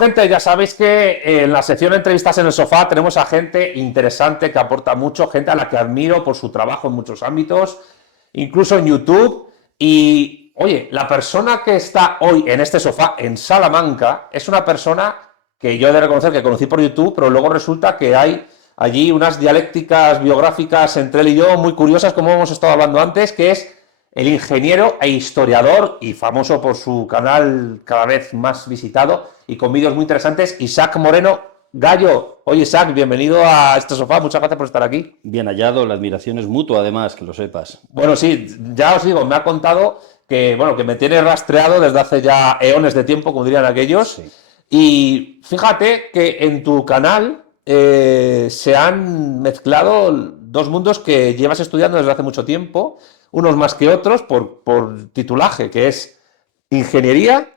gente, ya sabéis que en la sección de entrevistas en el sofá tenemos a gente interesante que aporta mucho, gente a la que admiro por su trabajo en muchos ámbitos, incluso en YouTube. Y, oye, la persona que está hoy en este sofá en Salamanca es una persona que yo he de reconocer que conocí por YouTube, pero luego resulta que hay allí unas dialécticas biográficas entre él y yo muy curiosas, como hemos estado hablando antes, que es el ingeniero e historiador y famoso por su canal cada vez más visitado y con vídeos muy interesantes, Isaac Moreno Gallo. Oye, Isaac, bienvenido a este sofá, muchas gracias por estar aquí. Bien hallado, la admiración es mutua, además, que lo sepas. Bueno, sí, ya os digo, me ha contado que, bueno, que me tiene rastreado desde hace ya eones de tiempo, como dirían aquellos. Sí. Y fíjate que en tu canal se han mezclado dos mundos que llevas estudiando desde hace mucho tiempo, unos más que otros por titulaje, que es ingeniería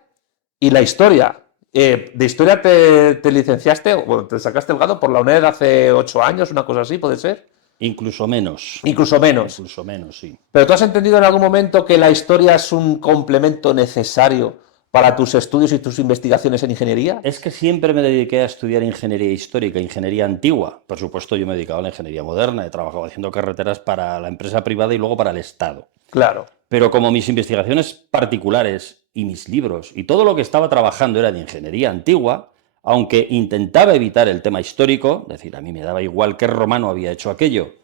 y la historia. De historia te licenciaste, bueno, te sacaste el grado por la UNED hace 8 años, una cosa así, ¿puede ser? Incluso menos. Incluso menos. Incluso menos, sí. Pero tú has entendido en algún momento que la historia es un complemento necesario para tus estudios y tus investigaciones en ingeniería. Es que siempre me dediqué a estudiar ingeniería histórica, ingeniería antigua. Por supuesto, yo me he dedicado a la ingeniería moderna, he trabajado haciendo carreteras para la empresa privada y luego para el Estado. Claro. Pero como mis investigaciones particulares y mis libros y todo lo que estaba trabajando era de ingeniería antigua, aunque intentaba evitar el tema histórico, es decir, a mí me daba igual qué romano había hecho aquello,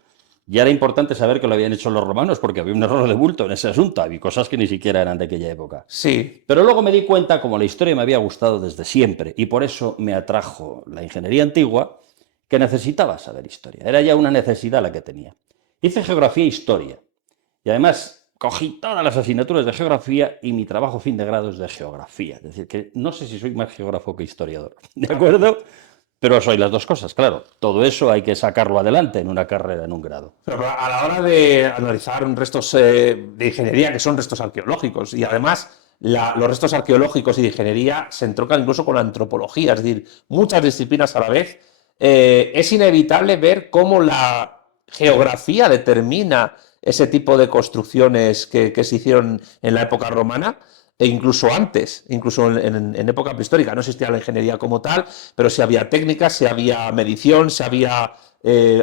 ya era importante saber que lo habían hecho los romanos porque había un error de bulto en ese asunto, había cosas que ni siquiera eran de aquella época. Sí. Pero luego me di cuenta, como la historia me había gustado desde siempre, y por eso me atrajo la ingeniería antigua, que necesitaba saber historia. Era ya una necesidad la que tenía. Hice geografía e historia. Y además cogí todas las asignaturas de geografía y mi trabajo fin de grado es de geografía. Es decir, que no sé si soy más geógrafo que historiador. ¿De acuerdo? Pero soy las dos cosas, claro. Todo eso hay que sacarlo adelante en una carrera, en un grado. Pero a la hora de analizar restos de ingeniería, que son restos arqueológicos, y además los restos arqueológicos y de ingeniería se entroncan incluso con la antropología, es decir, muchas disciplinas a la vez, es inevitable ver cómo la geografía determina ese tipo de construcciones que se hicieron en la época romana e incluso antes, incluso en época prehistórica. No existía la ingeniería como tal, pero sí había técnicas, sí había medición, sí había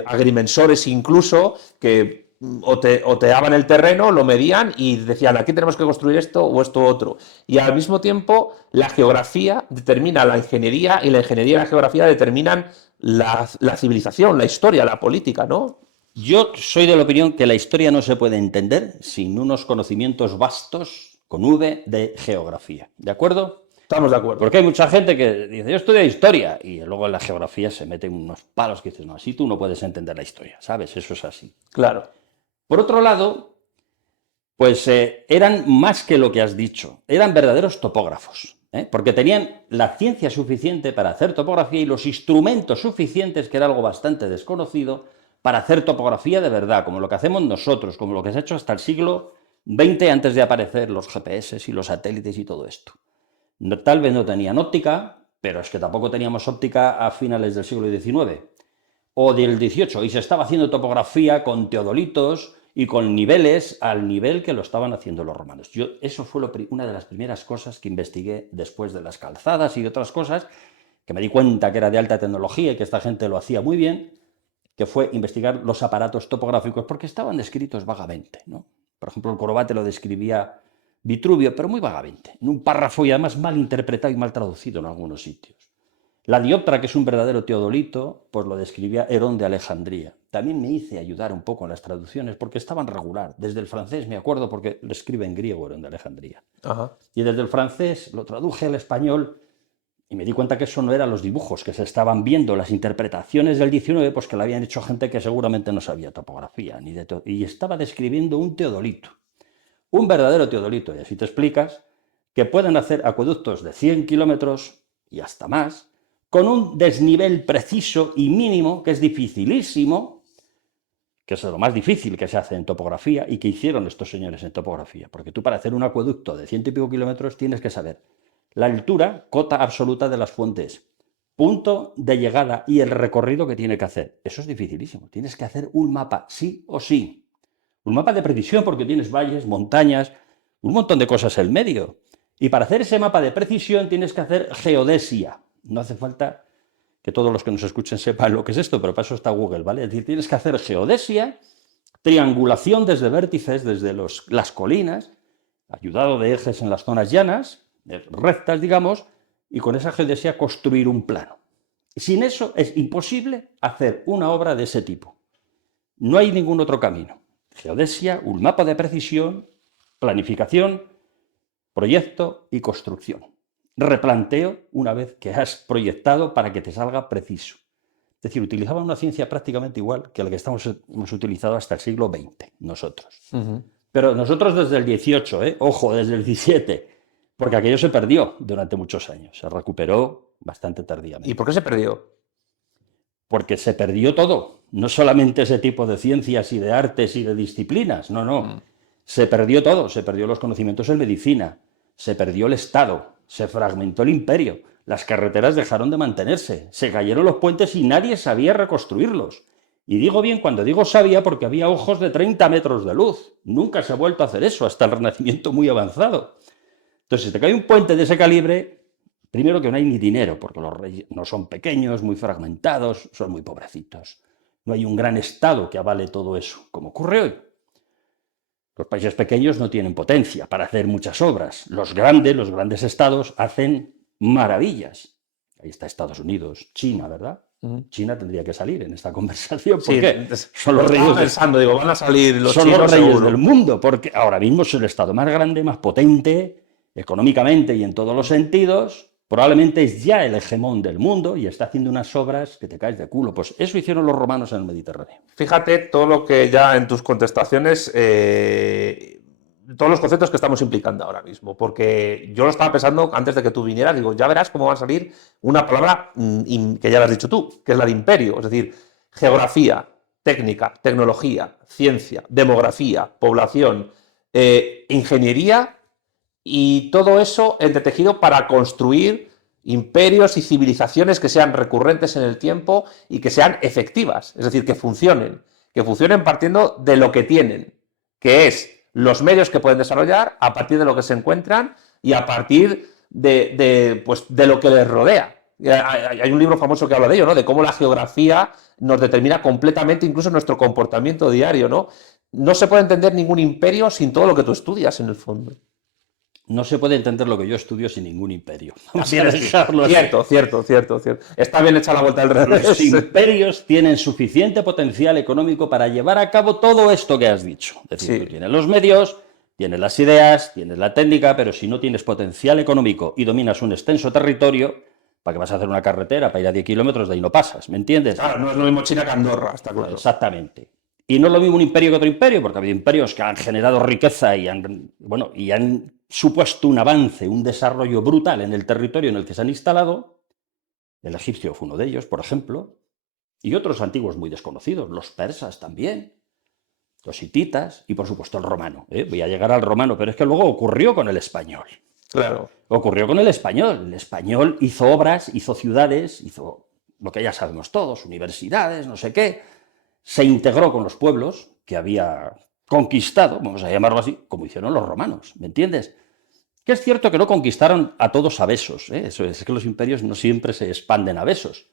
agrimensores incluso que oteaban el terreno, lo medían y decían, aquí tenemos que construir esto o esto otro. Y al mismo tiempo, la geografía determina la ingeniería y la ingeniería y la geografía determinan la civilización, la historia, la política, ¿no? Yo soy de la opinión que la historia no se puede entender sin unos conocimientos vastos, con V, de geografía. ¿De acuerdo? Estamos de acuerdo. Porque hay mucha gente que dice, yo estudio historia, y luego en la geografía se meten unos palos que dices, no, así tú no puedes entender la historia, ¿sabes? Eso es así. Claro. Por otro lado, pues eran más que lo que has dicho, eran verdaderos topógrafos, porque tenían la ciencia suficiente para hacer topografía y los instrumentos suficientes, que era algo bastante desconocido, para hacer topografía de verdad, como lo que hacemos nosotros, como lo que se ha hecho hasta el siglo XX antes de aparecer los GPS y los satélites y todo esto. Tal vez no tenían óptica, pero es que tampoco teníamos óptica a finales del siglo XIX o del XVIII, y se estaba haciendo topografía con teodolitos y con niveles al nivel que lo estaban haciendo los romanos. Eso fue una de las primeras cosas que investigué después de las calzadas y de otras cosas, que me di cuenta que era de alta tecnología y que esta gente lo hacía muy bien, que fue investigar los aparatos topográficos, porque estaban descritos vagamente, ¿no? Por ejemplo, el Corobate lo describía Vitruvio, pero muy vagamente, en un párrafo y además mal interpretado y mal traducido en algunos sitios. La dioptra, que es un verdadero teodolito, pues lo describía Herón de Alejandría. También me hice ayudar un poco en las traducciones porque estaban regular. Desde el francés me acuerdo porque lo escribe en griego Herón de Alejandría. Ajá. Y desde el francés lo traduje al español y me di cuenta que eso no eran los dibujos que se estaban viendo, las interpretaciones del 19, pues que lo habían hecho gente que seguramente no sabía topografía. Y estaba describiendo un teodolito. Un verdadero teodolito, y así te explicas, que pueden hacer acueductos de 100 kilómetros y hasta más, con un desnivel preciso y mínimo, que es dificilísimo, que es lo más difícil que se hace en topografía y que hicieron estos señores en topografía. Porque tú para hacer un acueducto de 100 y pico kilómetros tienes que saber la altura, cota absoluta de las fuentes, punto de llegada y el recorrido que tiene que hacer. Eso es dificilísimo. Tienes que hacer un mapa, sí o sí. Un mapa de precisión porque tienes valles, montañas, un montón de cosas en medio. Y para hacer ese mapa de precisión tienes que hacer geodesia. No hace falta que todos los que nos escuchen sepan lo que es esto, pero para eso está Google, ¿vale? Es decir, tienes que hacer geodesia, triangulación desde vértices, desde las colinas, ayudado de ejes en las zonas llanas, rectas, digamos, y con esa geodesia construir un plano. Sin eso es imposible hacer una obra de ese tipo. No hay ningún otro camino. Geodesia, un mapa de precisión, planificación, proyecto y construcción. Replanteo una vez que has proyectado para que te salga preciso. Es decir, utilizaban una ciencia prácticamente igual que la que hemos utilizado hasta el siglo XX, nosotros. Pero nosotros desde el 18, ojo, desde el 17, porque aquello se perdió durante muchos años, se recuperó bastante tardíamente. ¿Y por qué se perdió? Porque se perdió todo, no solamente ese tipo de ciencias y de artes y de disciplinas, no. Se perdió todo, se perdió los conocimientos en medicina, se perdió el Estado, se fragmentó el imperio, las carreteras dejaron de mantenerse, se cayeron los puentes y nadie sabía reconstruirlos. Y digo bien cuando digo sabía porque había ojos de 30 metros de luz. Nunca se ha vuelto a hacer eso hasta el Renacimiento muy avanzado. Entonces, si te cae un puente de ese calibre, primero que no hay ni dinero, porque los reyes no son pequeños, muy fragmentados, son muy pobrecitos. No hay un gran Estado que avale todo eso, como ocurre hoy. Los países pequeños no tienen potencia para hacer muchas obras. Los grandes estados hacen maravillas. Ahí está Estados Unidos, China, ¿verdad? China tendría que salir en esta conversación. ¿Por qué? Son los reyes pensando, digo, van a salir los son chinos los reyes seguro del mundo, porque ahora mismo es el Estado más grande, más potente, económicamente y en todos los sentidos. Probablemente es ya el hegemón del mundo y está haciendo unas obras que te caes de culo. Pues eso hicieron los romanos en el Mediterráneo. Fíjate todo lo que ya en tus contestaciones, todos los conceptos que estamos implicando ahora mismo, porque yo lo estaba pensando antes de que tú vinieras, digo, ya verás cómo va a salir una palabra que ya la has dicho tú, que es la de imperio, es decir, geografía, técnica, tecnología, ciencia, demografía, población, ingeniería y todo eso entretejido para construir imperios y civilizaciones que sean recurrentes en el tiempo y que sean efectivas, es decir, que funcionen partiendo de lo que tienen, que es los medios que pueden desarrollar a partir de lo que se encuentran y a partir de lo que les rodea. Hay un libro famoso que habla de ello, ¿no? De cómo la geografía nos determina completamente incluso nuestro comportamiento diario, ¿no? No se puede entender ningún imperio sin todo lo que tú estudias en el fondo. No se puede entender lo que yo estudio sin ningún imperio. Vamos a dejarlo así. Cierto. Está bien hecha la vuelta al revés. Los imperios tienen suficiente potencial económico para llevar a cabo todo esto que has dicho. Es decir, tú tienes los medios, tienes las ideas, tienes la técnica, pero si no tienes potencial económico y dominas un extenso territorio, ¿para qué vas a hacer una carretera? Para ir a 10 kilómetros de ahí no pasas, ¿me entiendes? Claro, no es lo mismo China que Andorra, está claro. Exactamente. Y no es lo mismo un imperio que otro imperio, porque ha habido imperios que han generado riqueza y han supuesto un avance, un desarrollo brutal en el territorio en el que se han instalado. El egipcio fue uno de ellos, por ejemplo, y otros antiguos muy desconocidos, los persas también, los hititas y, por supuesto, el romano. Voy a llegar al romano, pero es que luego ocurrió con el español. Claro. Ocurrió con el español. El español hizo obras, hizo ciudades, hizo lo que ya sabemos todos, universidades, no sé qué. Se integró con los pueblos que había conquistado, vamos a llamarlo así, como hicieron los romanos, ¿me entiendes? Que es cierto que no conquistaron a todos a besos, Eso es que los imperios no siempre se expanden a besos,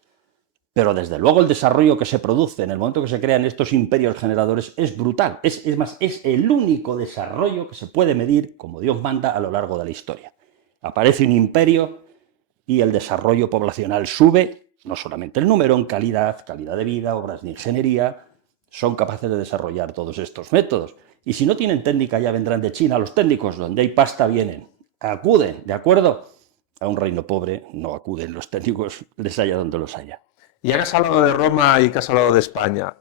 pero desde luego el desarrollo que se produce en el momento que se crean estos imperios generadores es brutal, es el único desarrollo que se puede medir como Dios manda a lo largo de la historia. Aparece un imperio y el desarrollo poblacional sube, no solamente el número, en calidad de vida, obras de ingeniería. Son capaces de desarrollar todos estos métodos. Y si no tienen técnica, ya vendrán de China. Los técnicos, donde hay pasta, vienen. Acuden, ¿de acuerdo? A un reino pobre no acuden los técnicos, les haya donde los haya. Ya que has hablado de Roma y que has hablado de España,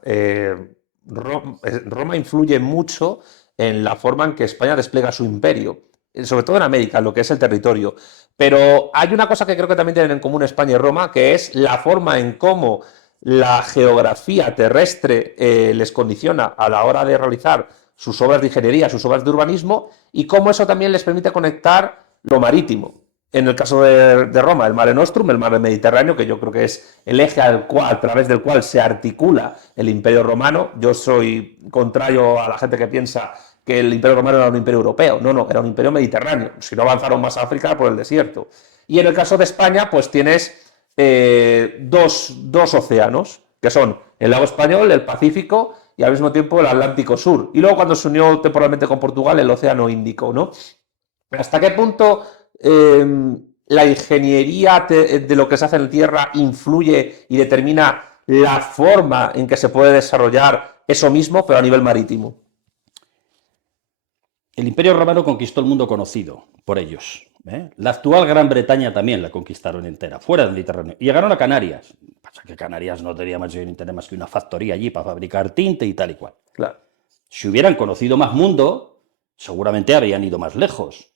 Roma influye mucho en la forma en que España despliega su imperio, sobre todo en América, en lo que es el territorio. Pero hay una cosa que creo que también tienen en común España y Roma, que es la forma en cómo la geografía terrestre les condiciona a la hora de realizar sus obras de ingeniería, sus obras de urbanismo, y cómo eso también les permite conectar lo marítimo. En el caso de Roma, el Mare Nostrum, el mar Mediterráneo, que yo creo que es el eje a través del cual se articula el Imperio Romano. Yo soy contrario a la gente que piensa que el Imperio Romano era un imperio europeo. No, era un imperio mediterráneo. Si no avanzaron más a África, por el desierto. Y en el caso de España, pues tienes dos océanos, que son el lago Español, el Pacífico y al mismo tiempo el Atlántico Sur. Y luego cuando se unió temporalmente con Portugal, el Océano Índico, ¿no? ¿Hasta qué punto la ingeniería de lo que se hace en tierra influye y determina la forma en que se puede desarrollar eso mismo, pero a nivel marítimo? El Imperio Romano conquistó el mundo conocido por ellos. La actual Gran Bretaña también la conquistaron entera, fuera del Mediterráneo. Y llegaron a Canarias. Pasa que Canarias no tenía más que una factoría allí para fabricar tinte y tal y cual. Claro. Si hubieran conocido más mundo, seguramente habrían ido más lejos.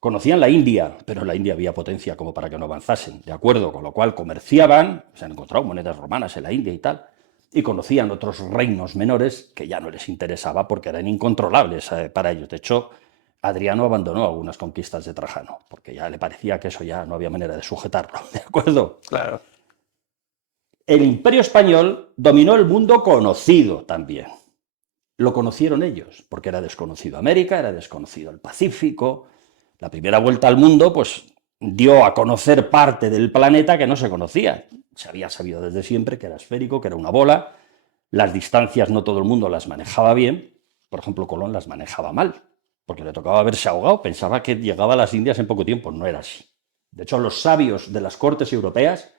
Conocían la India, pero en la India había potencia como para que no avanzasen, ¿de acuerdo? Con lo cual comerciaban, se han encontrado monedas romanas en la India y tal, y conocían otros reinos menores que ya no les interesaba porque eran incontrolables para ellos. De hecho, Adriano abandonó algunas conquistas de Trajano, porque ya le parecía que eso ya no había manera de sujetarlo, ¿de acuerdo? Claro. El Imperio Español dominó el mundo conocido también. Lo conocieron ellos, porque era desconocido América, era desconocido el Pacífico. La primera vuelta al mundo, pues, dio a conocer parte del planeta que no se conocía. Se había sabido desde siempre que era esférico, que era una bola. Las distancias no todo el mundo las manejaba bien. Por ejemplo, Colón las manejaba mal, porque le tocaba haberse ahogado. Pensaba que llegaba a las Indias en poco tiempo. No era así. De hecho, los sabios de las cortes europeas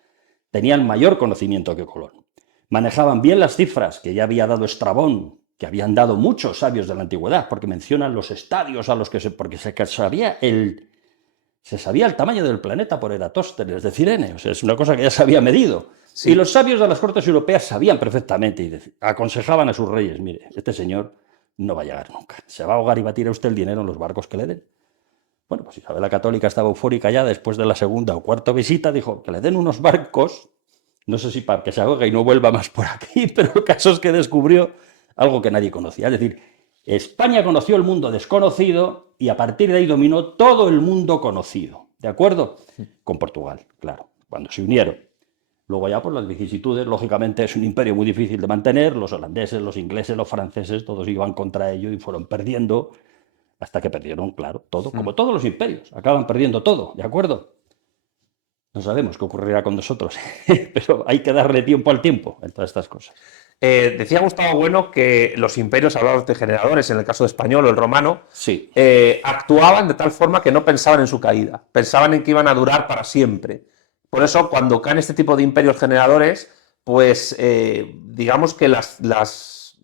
tenían mayor conocimiento que Colón. Manejaban bien las cifras que ya había dado Estrabón, que habían dado muchos sabios de la antigüedad, porque mencionan los estadios a los que porque se sabía el tamaño del planeta por Eratóstenes de Cirene, o sea, es una cosa que ya se había medido. Sí. Y los sabios de las cortes europeas sabían perfectamente y aconsejaban a sus reyes, mire, este señor no va a llegar nunca, se va a ahogar y va a tirar usted el dinero en los barcos que le den. Bueno, pues Isabel la Católica estaba eufórica ya después de la segunda o cuarta visita, dijo que le den unos barcos, no sé si para que se ahogue y no vuelva más por aquí, pero el caso es que descubrió algo que nadie conocía. Es decir, España conoció el mundo desconocido y a partir de ahí dominó todo el mundo conocido. ¿De acuerdo? Con Portugal, claro, cuando se unieron. Luego ya por las vicisitudes, lógicamente es un imperio muy difícil de mantener. Los holandeses, los ingleses, los franceses, todos iban contra ello y fueron perdiendo hasta que perdieron, claro, todo. Como todos los imperios, acaban perdiendo todo, ¿de acuerdo? No sabemos qué ocurrirá con nosotros, pero hay que darle tiempo al tiempo en todas estas cosas. Decía Gustavo Bueno que los imperios, hablados de generadores, en el caso español o el romano, sí. Actuaban de tal forma que no pensaban en su caída, pensaban en que iban a durar para siempre. Por eso, cuando caen este tipo de imperios generadores, pues digamos que las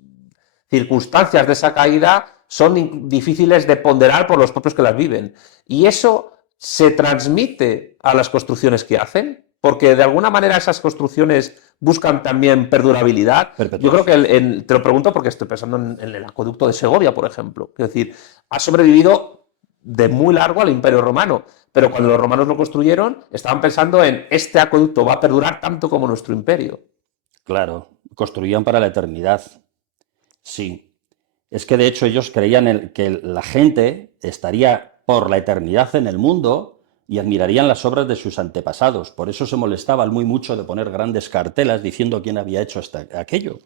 circunstancias de esa caída son difíciles de ponderar por los propios que las viven. Y eso se transmite a las construcciones que hacen, porque de alguna manera esas construcciones buscan también perdurabilidad. Yo creo que te lo pregunto porque estoy pensando en el acueducto de Segovia, por ejemplo. Es decir, ha sobrevivido de muy largo al Imperio Romano, pero cuando los romanos lo construyeron, estaban pensando en este acueducto va a perdurar tanto como nuestro imperio. Claro, construían para la eternidad. Sí. Es que de hecho ellos creían que la gente estaría por la eternidad en el mundo y admirarían las obras de sus antepasados. Por eso se molestaban muy mucho de poner grandes cartelas diciendo quién había hecho aquello.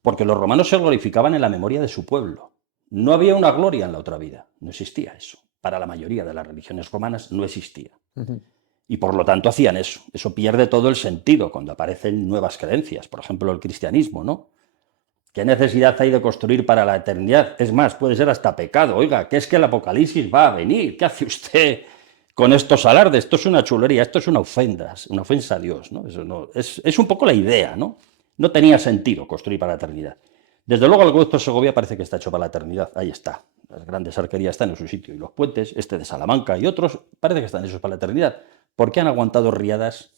Porque los romanos se glorificaban en la memoria de su pueblo. No había una gloria en la otra vida. No existía eso. Para la mayoría de las religiones romanas no existía. Y por lo tanto hacían eso. Eso pierde todo el sentido cuando aparecen nuevas creencias. Por ejemplo, el cristianismo, ¿no? ¿Qué necesidad hay de construir para la eternidad? Es más, puede ser hasta pecado. Oiga, ¿qué es que el apocalipsis va a venir? ¿Qué hace usted con estos alardes? Esto es una chulería, esto es una ofensa a Dios, ¿no? Eso no es un poco la idea, ¿no? No tenía sentido construir para la eternidad. Desde luego el acueducto de Segovia parece que está hecho para la eternidad. Ahí está. Las grandes arquerías están en su sitio. Y los puentes, este de Salamanca y otros, parece que están hechos para la eternidad. Porque han aguantado riadas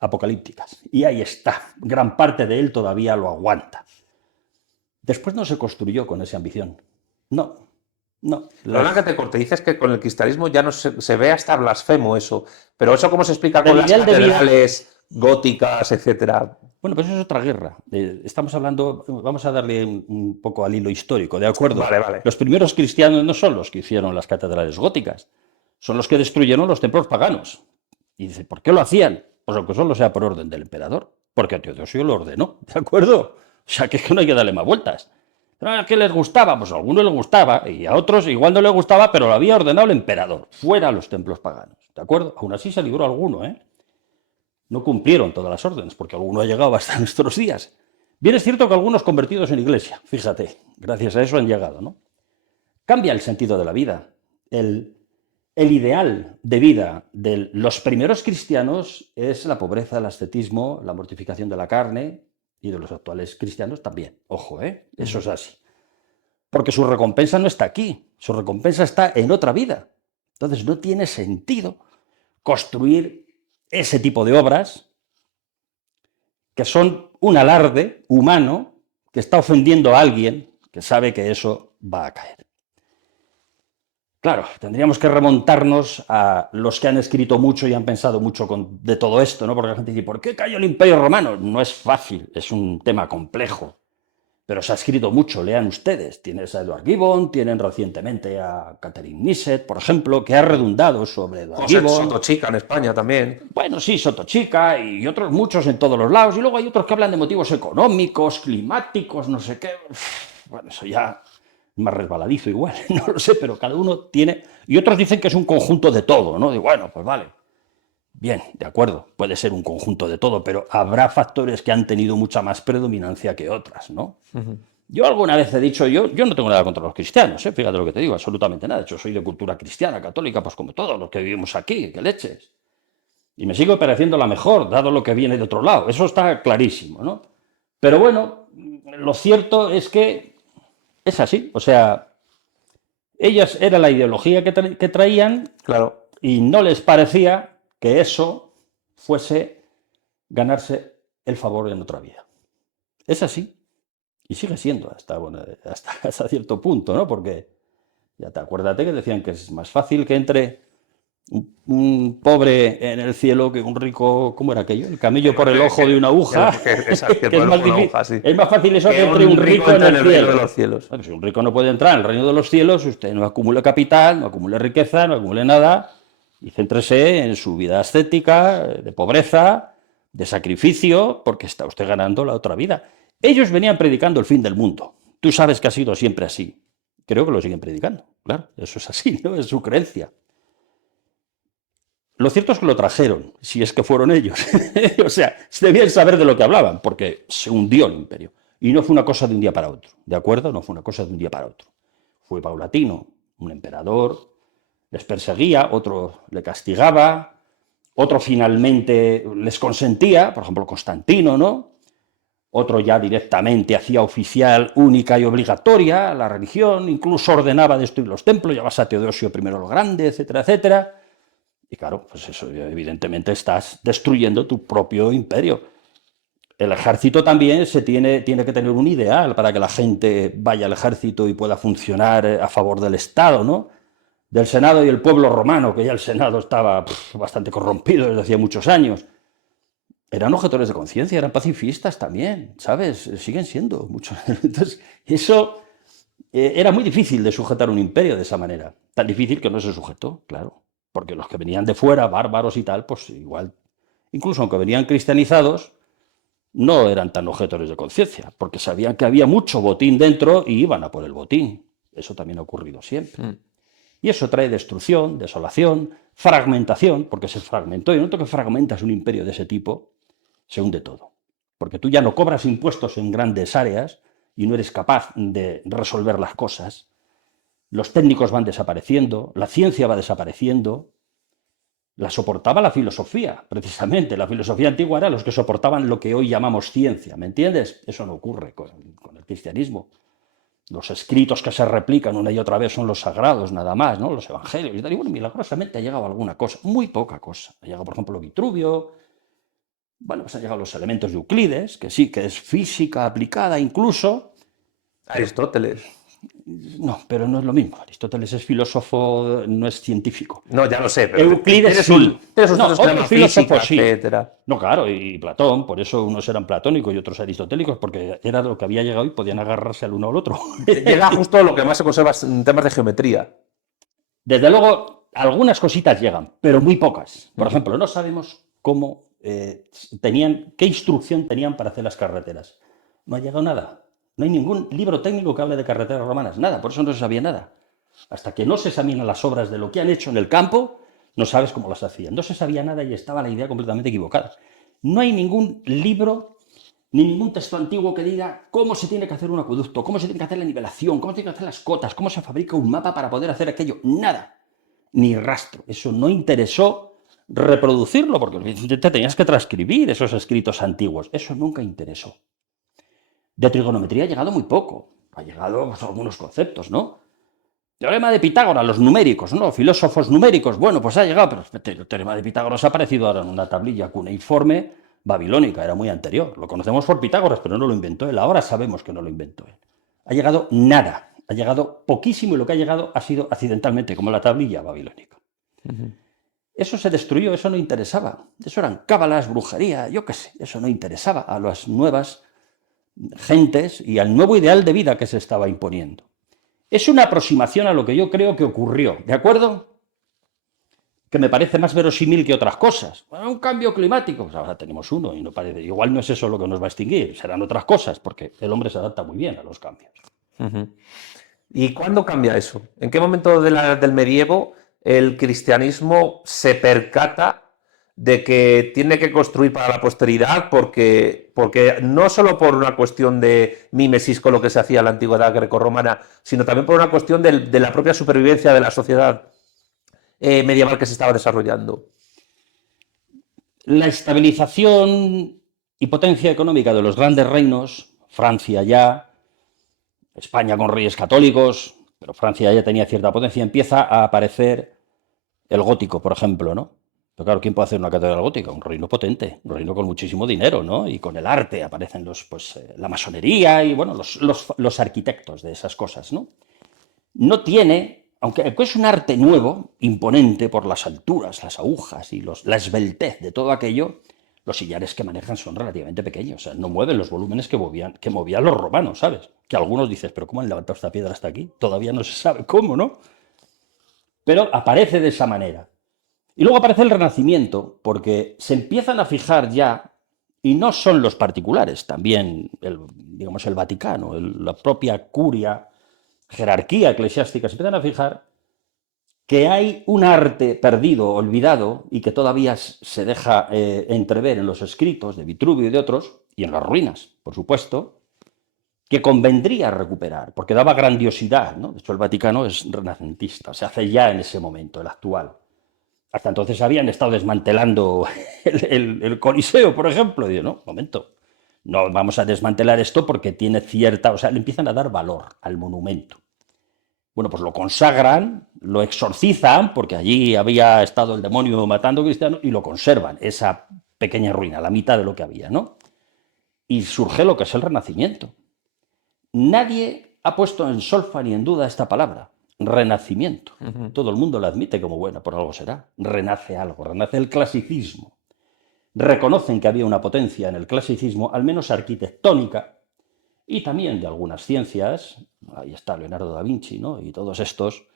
apocalípticas. Y ahí está. Gran parte de él todavía lo aguanta. Después no se construyó con esa ambición. No. Perdona que te corte, dices que con el cristianismo ya no se ve hasta blasfemo eso. Pero eso cómo se explica con las catedrales góticas, etcétera. Bueno, pues eso es otra guerra. Estamos hablando, vamos a darle un poco al hilo histórico, ¿de acuerdo? Vale. Los primeros cristianos no son los que hicieron las catedrales góticas, son los que destruyeron los templos paganos. Y dice, ¿por qué lo hacían? Pues aunque solo sea por orden del emperador, porque Teodosio lo ordenó, ¿de acuerdo? O sea, que no hay que darle más vueltas. ¿A qué les gustaba? Pues a algunos les gustaba y a otros igual no les gustaba, pero lo había ordenado el emperador. Fuera los templos paganos, ¿de acuerdo? Aún así se libró alguno, ¿eh? No cumplieron todas las órdenes, porque alguno ha llegado hasta nuestros días. Bien es cierto que algunos convertidos en iglesia, fíjate, gracias a eso han llegado, ¿no? Cambia el sentido de la vida. El ideal de vida de los primeros cristianos es la pobreza, el ascetismo, la mortificación de la carne, y de los actuales cristianos también. Ojo, eso es así. Porque su recompensa no está aquí, su recompensa está en otra vida. Entonces no tiene sentido construir ese tipo de obras que son un alarde humano que está ofendiendo a alguien que sabe que eso va a caer. Claro, tendríamos que remontarnos a los que han escrito mucho y han pensado mucho de todo esto, ¿no? Porque la gente dice, ¿por qué cayó el Imperio Romano? No es fácil, es un tema complejo. Pero se ha escrito mucho, lean ustedes. Tienes a Edward Gibbon, tienen recientemente a Catherine Nisset, por ejemplo, que ha redundado sobre Edward José Gibbon. Sotochica en España también. Bueno, sí, Sotochica y otros muchos en todos los lados. Y luego hay otros que hablan de motivos económicos, climáticos, no sé qué. Bueno, eso ya más resbaladizo igual, no lo sé, pero cada uno tiene... Y otros dicen que es un conjunto de todo, ¿no? Y bueno, pues vale. Bien, de acuerdo, puede ser un conjunto de todo, pero habrá factores que han tenido mucha más predominancia que otras, ¿no? Yo alguna vez he dicho, yo no tengo nada contra los cristianos, fíjate lo que te digo, absolutamente nada. Yo soy de cultura cristiana, católica, pues como todos los que vivimos aquí, que leches. Y me sigo pareciendo la mejor, dado lo que viene de otro lado. Eso está clarísimo, ¿no? Pero bueno, lo cierto es que es así. O sea, ellas era la ideología que traían, claro, y no les parecía que eso fuese ganarse el favor en otra vida. Es así. Y sigue siendo hasta cierto punto, ¿no? Porque ya acuérdate que decían que es más fácil que entre un pobre en el cielo que un rico, ¿cómo era aquello? El camello por el ojo de una aguja. Es más fácil eso que entre un rico en el cielo. De los cielos. Bueno, si un rico no puede entrar en el reino de los cielos, usted no acumule capital, no acumule riqueza, no acumule nada, y céntrese en su vida ascética, de pobreza, de sacrificio, porque está usted ganando la otra vida. Ellos venían predicando el fin del mundo. Tú sabes que ha sido siempre así. Creo que lo siguen predicando. Claro, eso es así, ¿no? Es su creencia. Lo cierto es que lo trajeron, si es que fueron ellos. O sea, debían saber de lo que hablaban, porque se hundió el imperio. Y no fue una cosa de un día para otro, ¿de acuerdo? No fue una cosa de un día para otro. Fue paulatino. Un emperador les perseguía, otro le castigaba, otro finalmente les consentía, por ejemplo Constantino, ¿no? Otro ya directamente hacía oficial, única y obligatoria la religión, incluso ordenaba destruir los templos, llamaba a Teodosio I el Grande, etcétera, etcétera. Y claro, pues eso, evidentemente estás destruyendo tu propio imperio. El ejército también tiene que tener un ideal para que la gente vaya al ejército y pueda funcionar a favor del Estado, ¿no? Del Senado y el pueblo romano, que ya el Senado estaba bastante corrompido desde hacía muchos años. Eran objetores de conciencia, eran pacifistas también, ¿sabes? Siguen siendo muchos. Entonces, eso era muy difícil de sujetar un imperio de esa manera. Tan difícil que no se sujetó, claro. Porque los que venían de fuera, bárbaros y tal, pues igual, incluso aunque venían cristianizados, no eran tan objetores de conciencia, porque sabían que había mucho botín dentro y iban a por el botín. Eso también ha ocurrido siempre. Y eso trae destrucción, desolación, fragmentación, porque se fragmentó. Y en el momento que fragmentas un imperio de ese tipo, se hunde todo. Porque tú ya no cobras impuestos en grandes áreas y no eres capaz de resolver las cosas. Los técnicos van desapareciendo, la ciencia va desapareciendo. La soportaba la filosofía, precisamente. La filosofía antigua era los que soportaban lo que hoy llamamos ciencia, ¿me entiendes? Eso no ocurre con el cristianismo. Los escritos que se replican una y otra vez son los sagrados, nada más, ¿no? Los evangelios y tal. Y bueno, milagrosamente ha llegado alguna cosa, muy poca cosa. Ha llegado, por ejemplo, Vitruvio. Bueno, pues han llegado los elementos de Euclides, que sí, que es física aplicada incluso. Aristóteles. No, pero no es lo mismo. Aristóteles es filósofo, no es científico. No, ya lo sé, pero Euclides sí. Otros filósofos sí. Etcétera. No, claro, y Platón, por eso unos eran platónicos y otros aristotélicos, porque era lo que había llegado y podían agarrarse al uno al otro. Llega justo lo que más se conserva en temas de geometría. Desde luego, algunas cositas llegan, pero muy pocas. Por ejemplo, no sabemos cómo qué instrucción tenían para hacer las carreteras. No ha llegado nada. No hay ningún libro técnico que hable de carreteras romanas, nada, por eso no se sabía nada. Hasta que no se examinan las obras de lo que han hecho en el campo, no sabes cómo las hacían. No se sabía nada y estaba la idea completamente equivocada. No hay ningún libro ni ningún texto antiguo que diga cómo se tiene que hacer un acueducto, cómo se tiene que hacer la nivelación, cómo se tiene que hacer las cotas, cómo se fabrica un mapa para poder hacer aquello. Nada. Ni rastro. Eso no interesó reproducirlo, porque te tenías que transcribir esos escritos antiguos. Eso nunca interesó. De trigonometría ha llegado muy poco. Ha llegado pues, algunos conceptos, ¿no? Teorema de Pitágoras, los numéricos, ¿no? Filósofos numéricos. Bueno, pues ha llegado, pero el teorema de Pitágoras ha aparecido ahora en una tablilla cuneiforme babilónica, era muy anterior. Lo conocemos por Pitágoras, pero no lo inventó él. Ahora sabemos que no lo inventó él. Ha llegado nada. Ha llegado poquísimo y lo que ha llegado ha sido accidentalmente, como la tablilla babilónica. Eso se destruyó, eso no interesaba. Eso eran cábalas, brujería, yo qué sé. Eso no interesaba a las nuevas gentes y al nuevo ideal de vida que se estaba imponiendo. Es una aproximación a lo que yo creo que ocurrió, ¿de acuerdo? Que me parece más verosímil que otras cosas. Bueno, un cambio climático, pues ahora tenemos uno y no parece. Igual no es eso lo que nos va a extinguir, serán otras cosas, porque el hombre se adapta muy bien a los cambios. ¿Y cuándo cambia eso? ¿En qué momento del medievo el cristianismo se percata de que tiene que construir para la posteridad porque no solo por una cuestión de mímesis con lo que se hacía en la antigüedad grecorromana, sino también por una cuestión de la propia supervivencia de la sociedad medieval que se estaba desarrollando? La estabilización y potencia económica de los grandes reinos, Francia ya, España con reyes católicos, pero Francia ya tenía cierta potencia, empieza a aparecer el gótico, por ejemplo, ¿no? Pero claro, ¿quién puede hacer una catedral gótica? Un reino potente, un reino con muchísimo dinero, ¿no? Y con el arte aparecen la masonería y, bueno, los arquitectos de esas cosas, ¿no? No tiene, aunque es un arte nuevo, imponente por las alturas, las agujas y la esbeltez de todo aquello, los sillares que manejan son relativamente pequeños, o sea, no mueven los volúmenes que movían los romanos, ¿sabes? Que algunos dices, pero ¿cómo han levantado esta piedra hasta aquí? Todavía no se sabe cómo, ¿no? Pero aparece de esa manera. Y luego aparece el Renacimiento, porque se empiezan a fijar ya, y no son los particulares, también digamos el Vaticano, la propia curia, jerarquía eclesiástica, se empiezan a fijar que hay un arte perdido, olvidado, y que todavía se deja entrever en los escritos de Vitruvio y de otros, y en las ruinas, por supuesto, que convendría recuperar, porque daba grandiosidad, ¿no? De hecho, el Vaticano es renacentista, se hace ya en ese momento, el actual. Hasta entonces habían estado desmantelando el Coliseo, por ejemplo. Y digo, no, momento, no vamos a desmantelar esto porque tiene cierta... O sea, le empiezan a dar valor al monumento. Bueno, pues lo consagran, lo exorcizan, porque allí había estado el demonio matando cristianos, y lo conservan, esa pequeña ruina, la mitad de lo que había, ¿no? Y surge lo que es el Renacimiento. Nadie ha puesto en solfa ni en duda esta palabra. Renacimiento. Todo el mundo la admite como buena, por algo será. Renace algo, renace el clasicismo. Reconocen que había una potencia en el clasicismo, al menos arquitectónica, y también de algunas ciencias. Ahí está Leonardo da Vinci, ¿no? Y todos estos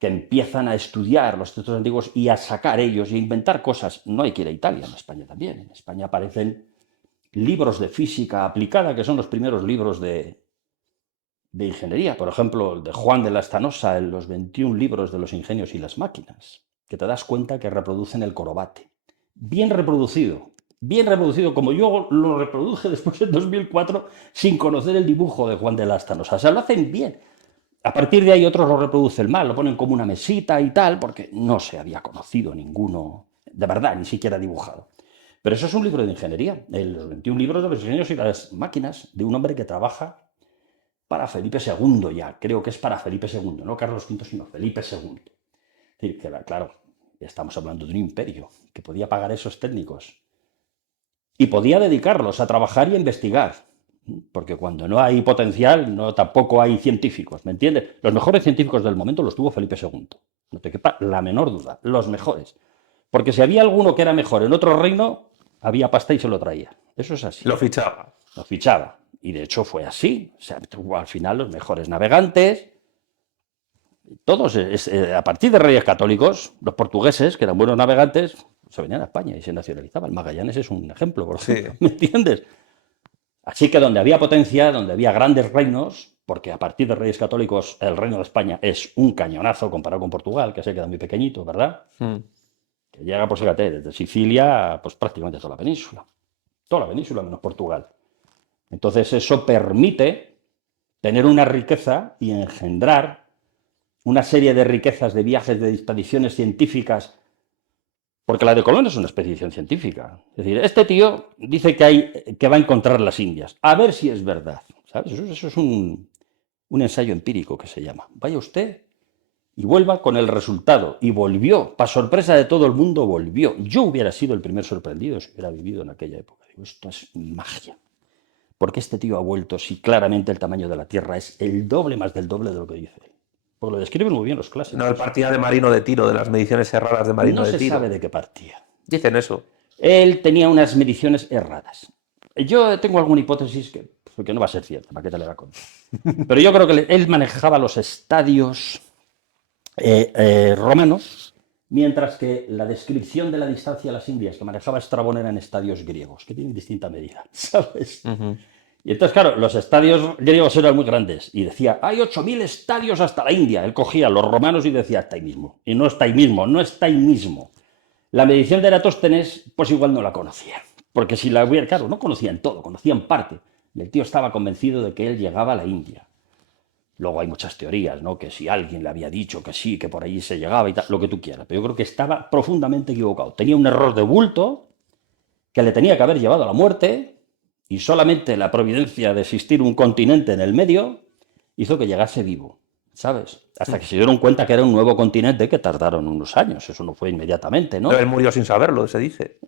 que empiezan a estudiar los textos antiguos y a sacar ellos y a inventar cosas. No hay que ir a Italia, en España también. En España aparecen libros de física aplicada, que son los primeros libros de ingeniería, por ejemplo, el de Juan de Lastanosa, en los 21 libros de los ingenios y las máquinas, que te das cuenta que reproducen el corobate. Bien reproducido como yo lo reproduje después en 2004 sin conocer el dibujo de Juan de Lastanosa. O sea, lo hacen bien. A partir de ahí otros lo reproducen mal, lo ponen como una mesita y tal, porque no se había conocido ninguno, de verdad, ni siquiera dibujado. Pero eso es un libro de ingeniería, los 21 libros de los ingenios y las máquinas, de un hombre que trabaja para Felipe II ya, creo que es para Felipe II, no Carlos V, sino Felipe II. Es decir, que claro, estamos hablando de un imperio que podía pagar esos técnicos y podía dedicarlos a trabajar y a investigar, porque cuando no hay potencial, tampoco hay científicos, ¿me entiendes? Los mejores científicos del momento los tuvo Felipe II, no te quepa la menor duda, los mejores. Porque si había alguno que era mejor en otro reino, había pasta y se lo traía. Eso es así. Lo fichaba. Lo fichaba. Y de hecho fue así. O sea, tuvo al final los mejores navegantes. Todos, a partir de reyes católicos, los portugueses, que eran buenos navegantes, se venían a España y se nacionalizaban. Magallanes es un ejemplo, por ejemplo. Sí. ¿Me entiendes? Así que donde había potencia, donde había grandes reinos, porque a partir de reyes católicos el reino de España es un cañonazo comparado con Portugal, que se queda muy pequeñito, ¿verdad? que llega, pues fíjate, desde Sicilia, pues prácticamente toda la península menos Portugal. Entonces eso permite tener una riqueza y engendrar una serie de riquezas de viajes, de expediciones científicas, porque la de Colón es una expedición científica. Es decir, este tío dice que va a encontrar las Indias. A ver si es verdad. ¿Sabes? Eso es un ensayo empírico que se llama. Vaya usted y vuelva con el resultado. Y volvió. Para sorpresa de todo el mundo, volvió. Yo hubiera sido el primer sorprendido si hubiera vivido en aquella época. Digo, esto es magia. ¿Por qué este tío ha vuelto si claramente el tamaño de la Tierra es el doble más del doble de lo que dice él? Porque lo describen muy bien los clásicos. No, él partía de Marino de Tiro, de las mediciones erradas de Marino No de se Tiro. sabe de qué partía. Dicen eso. Él tenía unas mediciones erradas. Yo tengo alguna hipótesis que no va a ser cierta, ¿para qué te le va a contar? Pero yo creo que él manejaba los estadios romanos, mientras que la descripción de la distancia a las Indias que manejaba Estrabón eran estadios griegos, que tienen distinta medida, ¿sabes? Y entonces, claro, los estadios griegos eran muy grandes. Y decía, hay 8.000 estadios hasta la India. Él cogía a los romanos y decía, está ahí mismo. Y no está ahí mismo, no está ahí mismo. La medición de Eratóstenes, pues igual no la conocía. Porque si la hubiera, claro, no conocían todo, conocían parte. Y el tío estaba convencido de que él llegaba a la India. Luego hay muchas teorías, ¿no? Que si alguien le había dicho que sí, que por allí se llegaba y tal, lo que tú quieras. Pero yo creo que estaba profundamente equivocado. Tenía un error de bulto que le tenía que haber llevado a la muerte. Y solamente la providencia de existir un continente en el medio hizo que llegase vivo, ¿sabes? Hasta que se dieron cuenta que era un nuevo continente, que tardaron unos años, eso no fue inmediatamente, ¿no? Pero él murió sin saberlo, se dice.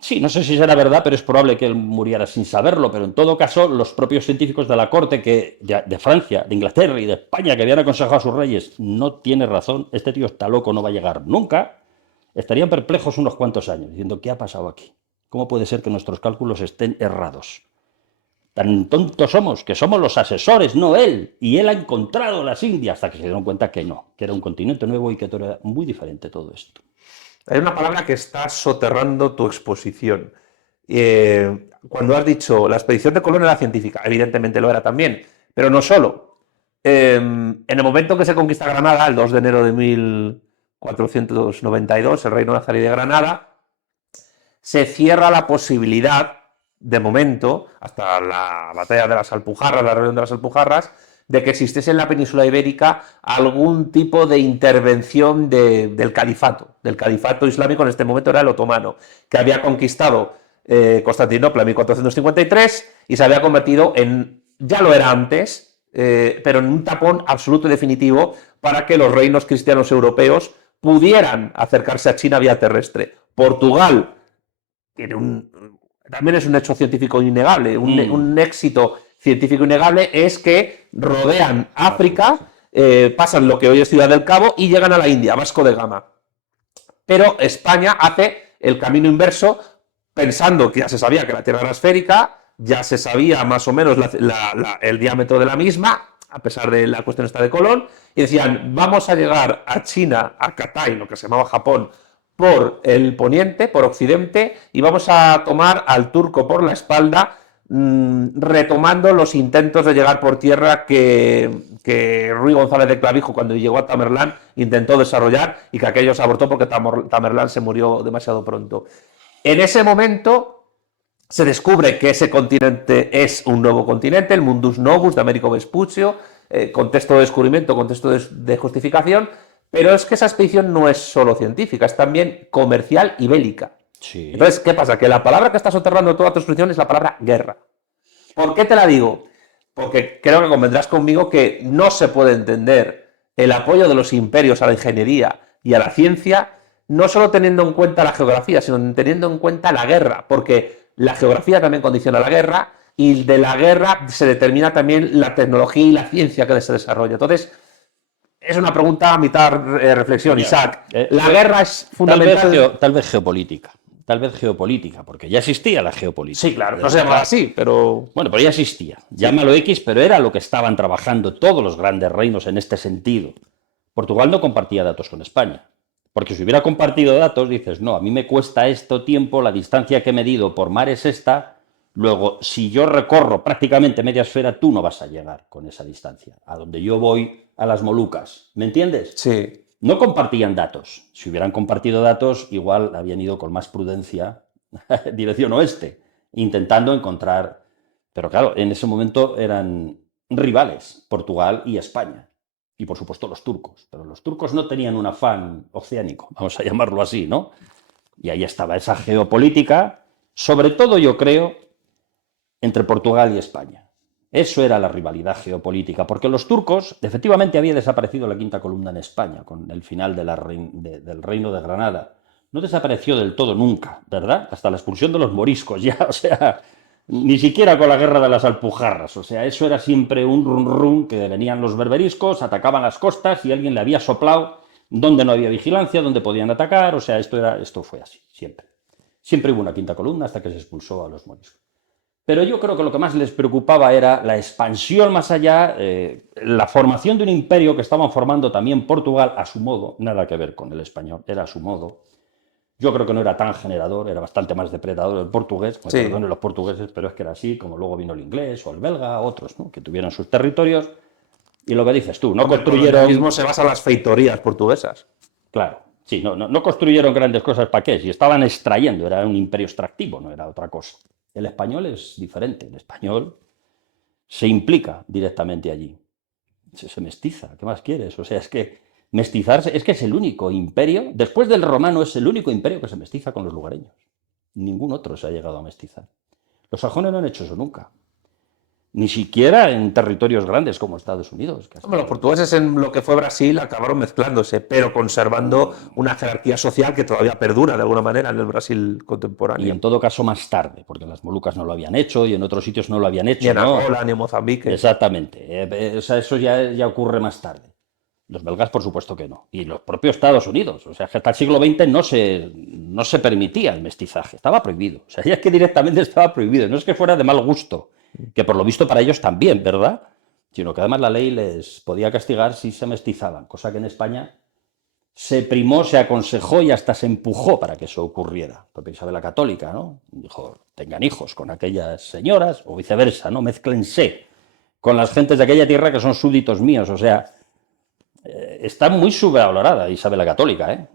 Sí, no sé si será verdad, pero es probable que él muriera sin saberlo, pero en todo caso los propios científicos de la corte de Francia, de Inglaterra y de España que habían aconsejado a sus reyes, no tiene razón, este tío está loco, no va a llegar nunca, estarían perplejos unos cuantos años, diciendo, ¿qué ha pasado aquí? ¿Cómo puede ser que nuestros cálculos estén errados? Tan tontos somos, que somos los asesores, no él. Y él ha encontrado las Indias, hasta que se dieron cuenta que no, que era un continente nuevo y que era muy diferente todo esto. Hay una palabra que está soterrando tu exposición. Cuando has dicho la expedición de Colón era científica, evidentemente lo era también, pero no solo. En el momento en que se conquista Granada, el 2 de enero de 1492, el reino nazarí de Granada, se cierra la posibilidad, de momento, hasta la batalla de las Alpujarras, la rebelión de las Alpujarras, de que existiese en la península ibérica algún tipo de intervención del califato islámico. En este momento era el otomano, que había conquistado Constantinopla en 1453 y se había convertido en, ya lo era antes, pero en un tapón absoluto y definitivo para que los reinos cristianos europeos pudieran acercarse a China vía terrestre. Portugal también es un hecho científico innegable, un éxito científico innegable es que rodean África, pasan lo que hoy es Ciudad del Cabo y llegan a la India, Vasco de Gama. Pero España hace el camino inverso, pensando que ya se sabía que la Tierra era esférica, ya se sabía más o menos el diámetro de la misma, a pesar de la cuestión esta de Colón, y decían, vamos a llegar a China, a Cathay, lo que se llamaba Japón, por el poniente, por occidente, y vamos a tomar al turco por la espalda, retomando los intentos de llegar por tierra que Ruy González de Clavijo, cuando llegó a Tamerlán, intentó desarrollar y que aquello se abortó porque Tamerlán se murió demasiado pronto. En ese momento se descubre que ese continente es un nuevo continente, el Mundus Novus de Américo Vespuccio, contexto de descubrimiento, contexto de justificación, pero es que esa expedición no es solo científica, es también comercial y bélica. Sí. Entonces, ¿qué pasa? Que la palabra que está soterrando toda tu exposición es la palabra guerra. ¿Por qué te la digo? Porque creo que convendrás conmigo que no se puede entender el apoyo de los imperios a la ingeniería y a la ciencia, no solo teniendo en cuenta la geografía, sino teniendo en cuenta la guerra, porque la geografía también condiciona la guerra y de la guerra se determina también la tecnología y la ciencia que se desarrolla. Entonces, es una pregunta a mitad reflexión, Isaac. La guerra es fundamental. Tal vez geopolítica, porque ya existía la geopolítica. Sí, claro, no se llamaba así, pero... Bueno, pero ya existía. Llámalo X, pero era lo que estaban trabajando todos los grandes reinos en este sentido. Portugal no compartía datos con España. Porque si hubiera compartido datos, dices, no, a mí me cuesta esto tiempo, la distancia que he medido por mar es esta, luego, si yo recorro prácticamente media esfera, tú no vas a llegar con esa distancia. A donde yo voy, a las Molucas. ¿Me entiendes? Sí. No compartían datos. Si hubieran compartido datos, igual habían ido con más prudencia dirección oeste, intentando encontrar... Pero claro, en ese momento eran rivales, Portugal y España. Y por supuesto los turcos. Pero los turcos no tenían un afán oceánico, vamos a llamarlo así, ¿no? Y ahí estaba esa geopolítica, sobre todo yo creo, entre Portugal y España. Eso era la rivalidad geopolítica, porque los turcos, efectivamente había desaparecido la quinta columna en España con el final del Reino de Granada. No desapareció del todo nunca, ¿verdad? Hasta la expulsión de los moriscos ya, o sea, ni siquiera con la guerra de las Alpujarras, o sea, eso era siempre un run run que venían los berberiscos, atacaban las costas y alguien le había soplado donde no había vigilancia, donde podían atacar, o sea, esto fue así, siempre. Siempre hubo una quinta columna hasta que se expulsó a los moriscos. Pero yo creo que lo que más les preocupaba era la expansión más allá, la formación de un imperio que estaban formando también Portugal a su modo, nada que ver con el español, era a su modo. Yo creo que no era tan generador, era bastante más depredador el portugués, pues, Sí. perdonen los portugueses, pero es que era así, como luego vino el inglés o el belga, otros, ¿no?, que tuvieron sus territorios. Y lo que dices tú, no construyeron... El mismo se basa en las feitorías portuguesas. Claro, sí, no construyeron grandes cosas para qué, si estaban extrayendo, era un imperio extractivo, no era otra cosa. El español es diferente, el español se implica directamente allí, se mestiza, ¿qué más quieres? O sea, es que mestizarse, es que es el único imperio, después del romano es el único imperio que se mestiza con los lugareños. Ningún otro se ha llegado a mestizar. Los sajones no han hecho eso nunca. Ni siquiera en territorios grandes como Estados Unidos. Los portugueses en lo que fue Brasil acabaron mezclándose, pero conservando una jerarquía social que todavía perdura de alguna manera en el Brasil contemporáneo. Y en todo caso más tarde, porque las Molucas no lo habían hecho y en otros sitios no lo habían hecho. Ni en ¿no? Angola, ni en Mozambique. Exactamente. O sea, eso ya ocurre más tarde. Los belgas, por supuesto que no. Y los propios Estados Unidos. O sea, que hasta el siglo XX no se permitía el mestizaje. Estaba prohibido. O sea, ya es que directamente estaba prohibido. No es que fuera de mal gusto, que por lo visto para ellos también, ¿verdad? Sino que además la ley les podía castigar si se mestizaban, cosa que en España se primó, se aconsejó y hasta se empujó para que eso ocurriera. Porque Isabel la Católica, ¿no?, dijo, tengan hijos con aquellas señoras, o viceversa, ¿no? Mézclense con las gentes de aquella tierra que son súbditos míos. O sea, está muy subvalorada Isabel la Católica, ¿eh?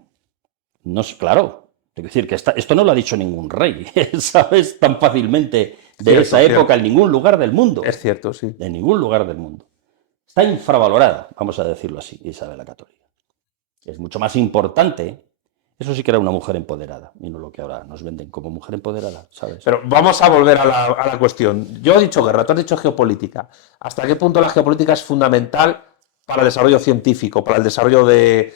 No es claro. Es decir, que esto no lo ha dicho ningún rey, ¿sabes? Tan fácilmente de Cierto, esa época cierto. en ningún lugar del mundo. Es cierto, sí. En ningún lugar del mundo. Está infravalorada, vamos a decirlo así, Isabel la Católica. Es mucho más importante. Eso sí que era una mujer empoderada, y no lo que ahora nos venden como mujer empoderada, ¿sabes? Pero vamos a volver a la cuestión. Yo he dicho guerra, tú has dicho geopolítica. ¿Hasta qué punto la geopolítica es fundamental para el desarrollo científico, para el desarrollo de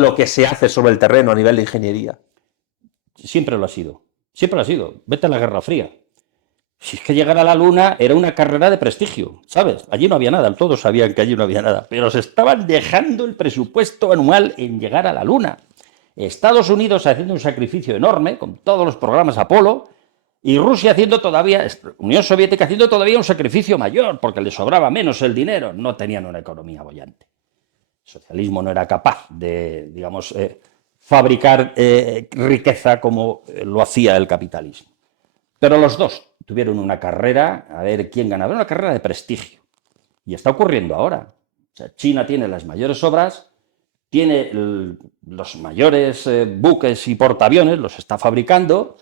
lo que se hace sobre el terreno a nivel de ingeniería? Siempre lo ha sido. Siempre lo ha sido. Vete a la Guerra Fría. Si es que llegar a la Luna era una carrera de prestigio, ¿sabes? Allí no había nada, todos sabían que allí no había nada, pero se estaban dejando el presupuesto anual en llegar a la Luna. Estados Unidos haciendo un sacrificio enorme con todos los programas Apolo y Rusia haciendo todavía, Unión Soviética haciendo todavía un sacrificio mayor porque le sobraba menos el dinero, no tenían una economía bollante. El socialismo no era capaz de, digamos, fabricar riqueza como lo hacía el capitalismo. Pero los dos tuvieron una carrera, a ver quién ganaba, una carrera de prestigio. Y está ocurriendo ahora. O sea, China tiene las mayores obras, tiene los mayores buques y portaaviones, los está fabricando,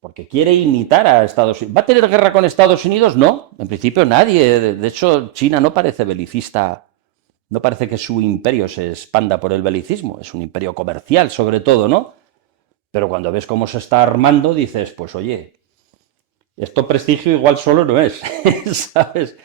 porque quiere imitar a Estados Unidos. ¿Va a tener guerra con Estados Unidos? No, en principio nadie. De hecho, China no parece belicista, no parece que su imperio se expanda por el belicismo, es un imperio comercial sobre todo, ¿no? Pero cuando ves cómo se está armando, dices, pues oye, esto prestigio igual solo no es, ¿sabes?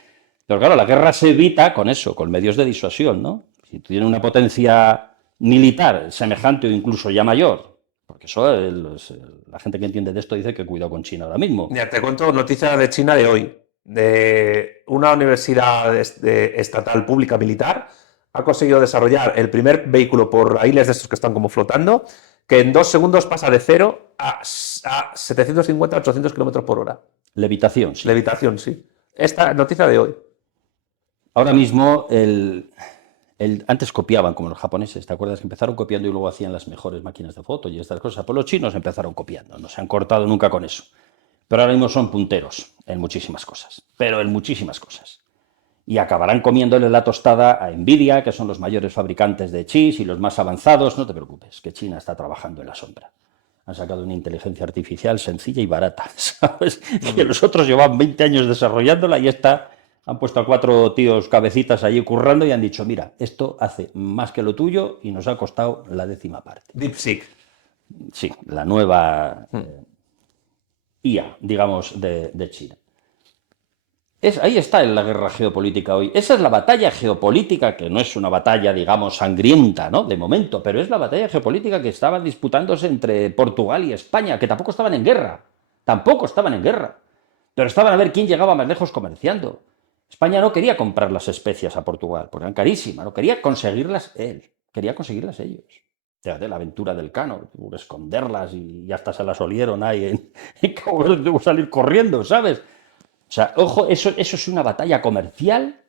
Pero claro, la guerra se evita con eso, con medios de disuasión, ¿no? Si tú tienes una potencia militar semejante o incluso ya mayor, porque eso la gente que entiende de esto dice que cuidado con China ahora mismo. Ya te cuento noticias de China de hoy, de una universidad estatal pública militar ha conseguido desarrollar el primer vehículo por raíles de estos que están como flotando, que en 2 segundos pasa de 0 a 750, 800 kilómetros por hora. Levitación, sí. Levitación, sí. Esta noticia de hoy. Ahora mismo, antes copiaban como los japoneses, ¿te acuerdas? Que empezaron copiando y luego hacían las mejores máquinas de foto y estas cosas. Pues los chinos empezaron copiando, no se han cortado nunca con eso. Pero ahora mismo son punteros en muchísimas cosas, pero en muchísimas cosas. y acabarán comiéndole la tostada a Nvidia, que son los mayores fabricantes de chips y los más avanzados. No te preocupes, que China está trabajando en la sombra. Han sacado una inteligencia artificial sencilla y barata, ¿sabes? Que los otros llevan 20 años desarrollándola y esta han puesto a 4 tíos cabecitas allí currando y han dicho, mira, esto hace más que lo tuyo y nos ha costado la 10ª parte. DeepSeek. Sí, la nueva IA, digamos, de China. Ahí está la guerra geopolítica hoy. Esa es la batalla geopolítica, que no es una batalla, digamos, sangrienta, ¿no? De momento, pero es la batalla geopolítica que estaba disputándose entre Portugal y España, que tampoco estaban en guerra. Tampoco estaban en guerra. Pero estaban a ver quién llegaba más lejos comerciando. España no quería comprar las especias a Portugal, porque eran carísimas, no quería conseguirlas él, quería conseguirlas ellos. Fíjate, la aventura del Cano, esconderlas y hasta se las olieron ahí en Cabo Verde, tuvo que salir corriendo, ¿sabes? O sea, ojo, eso es una batalla comercial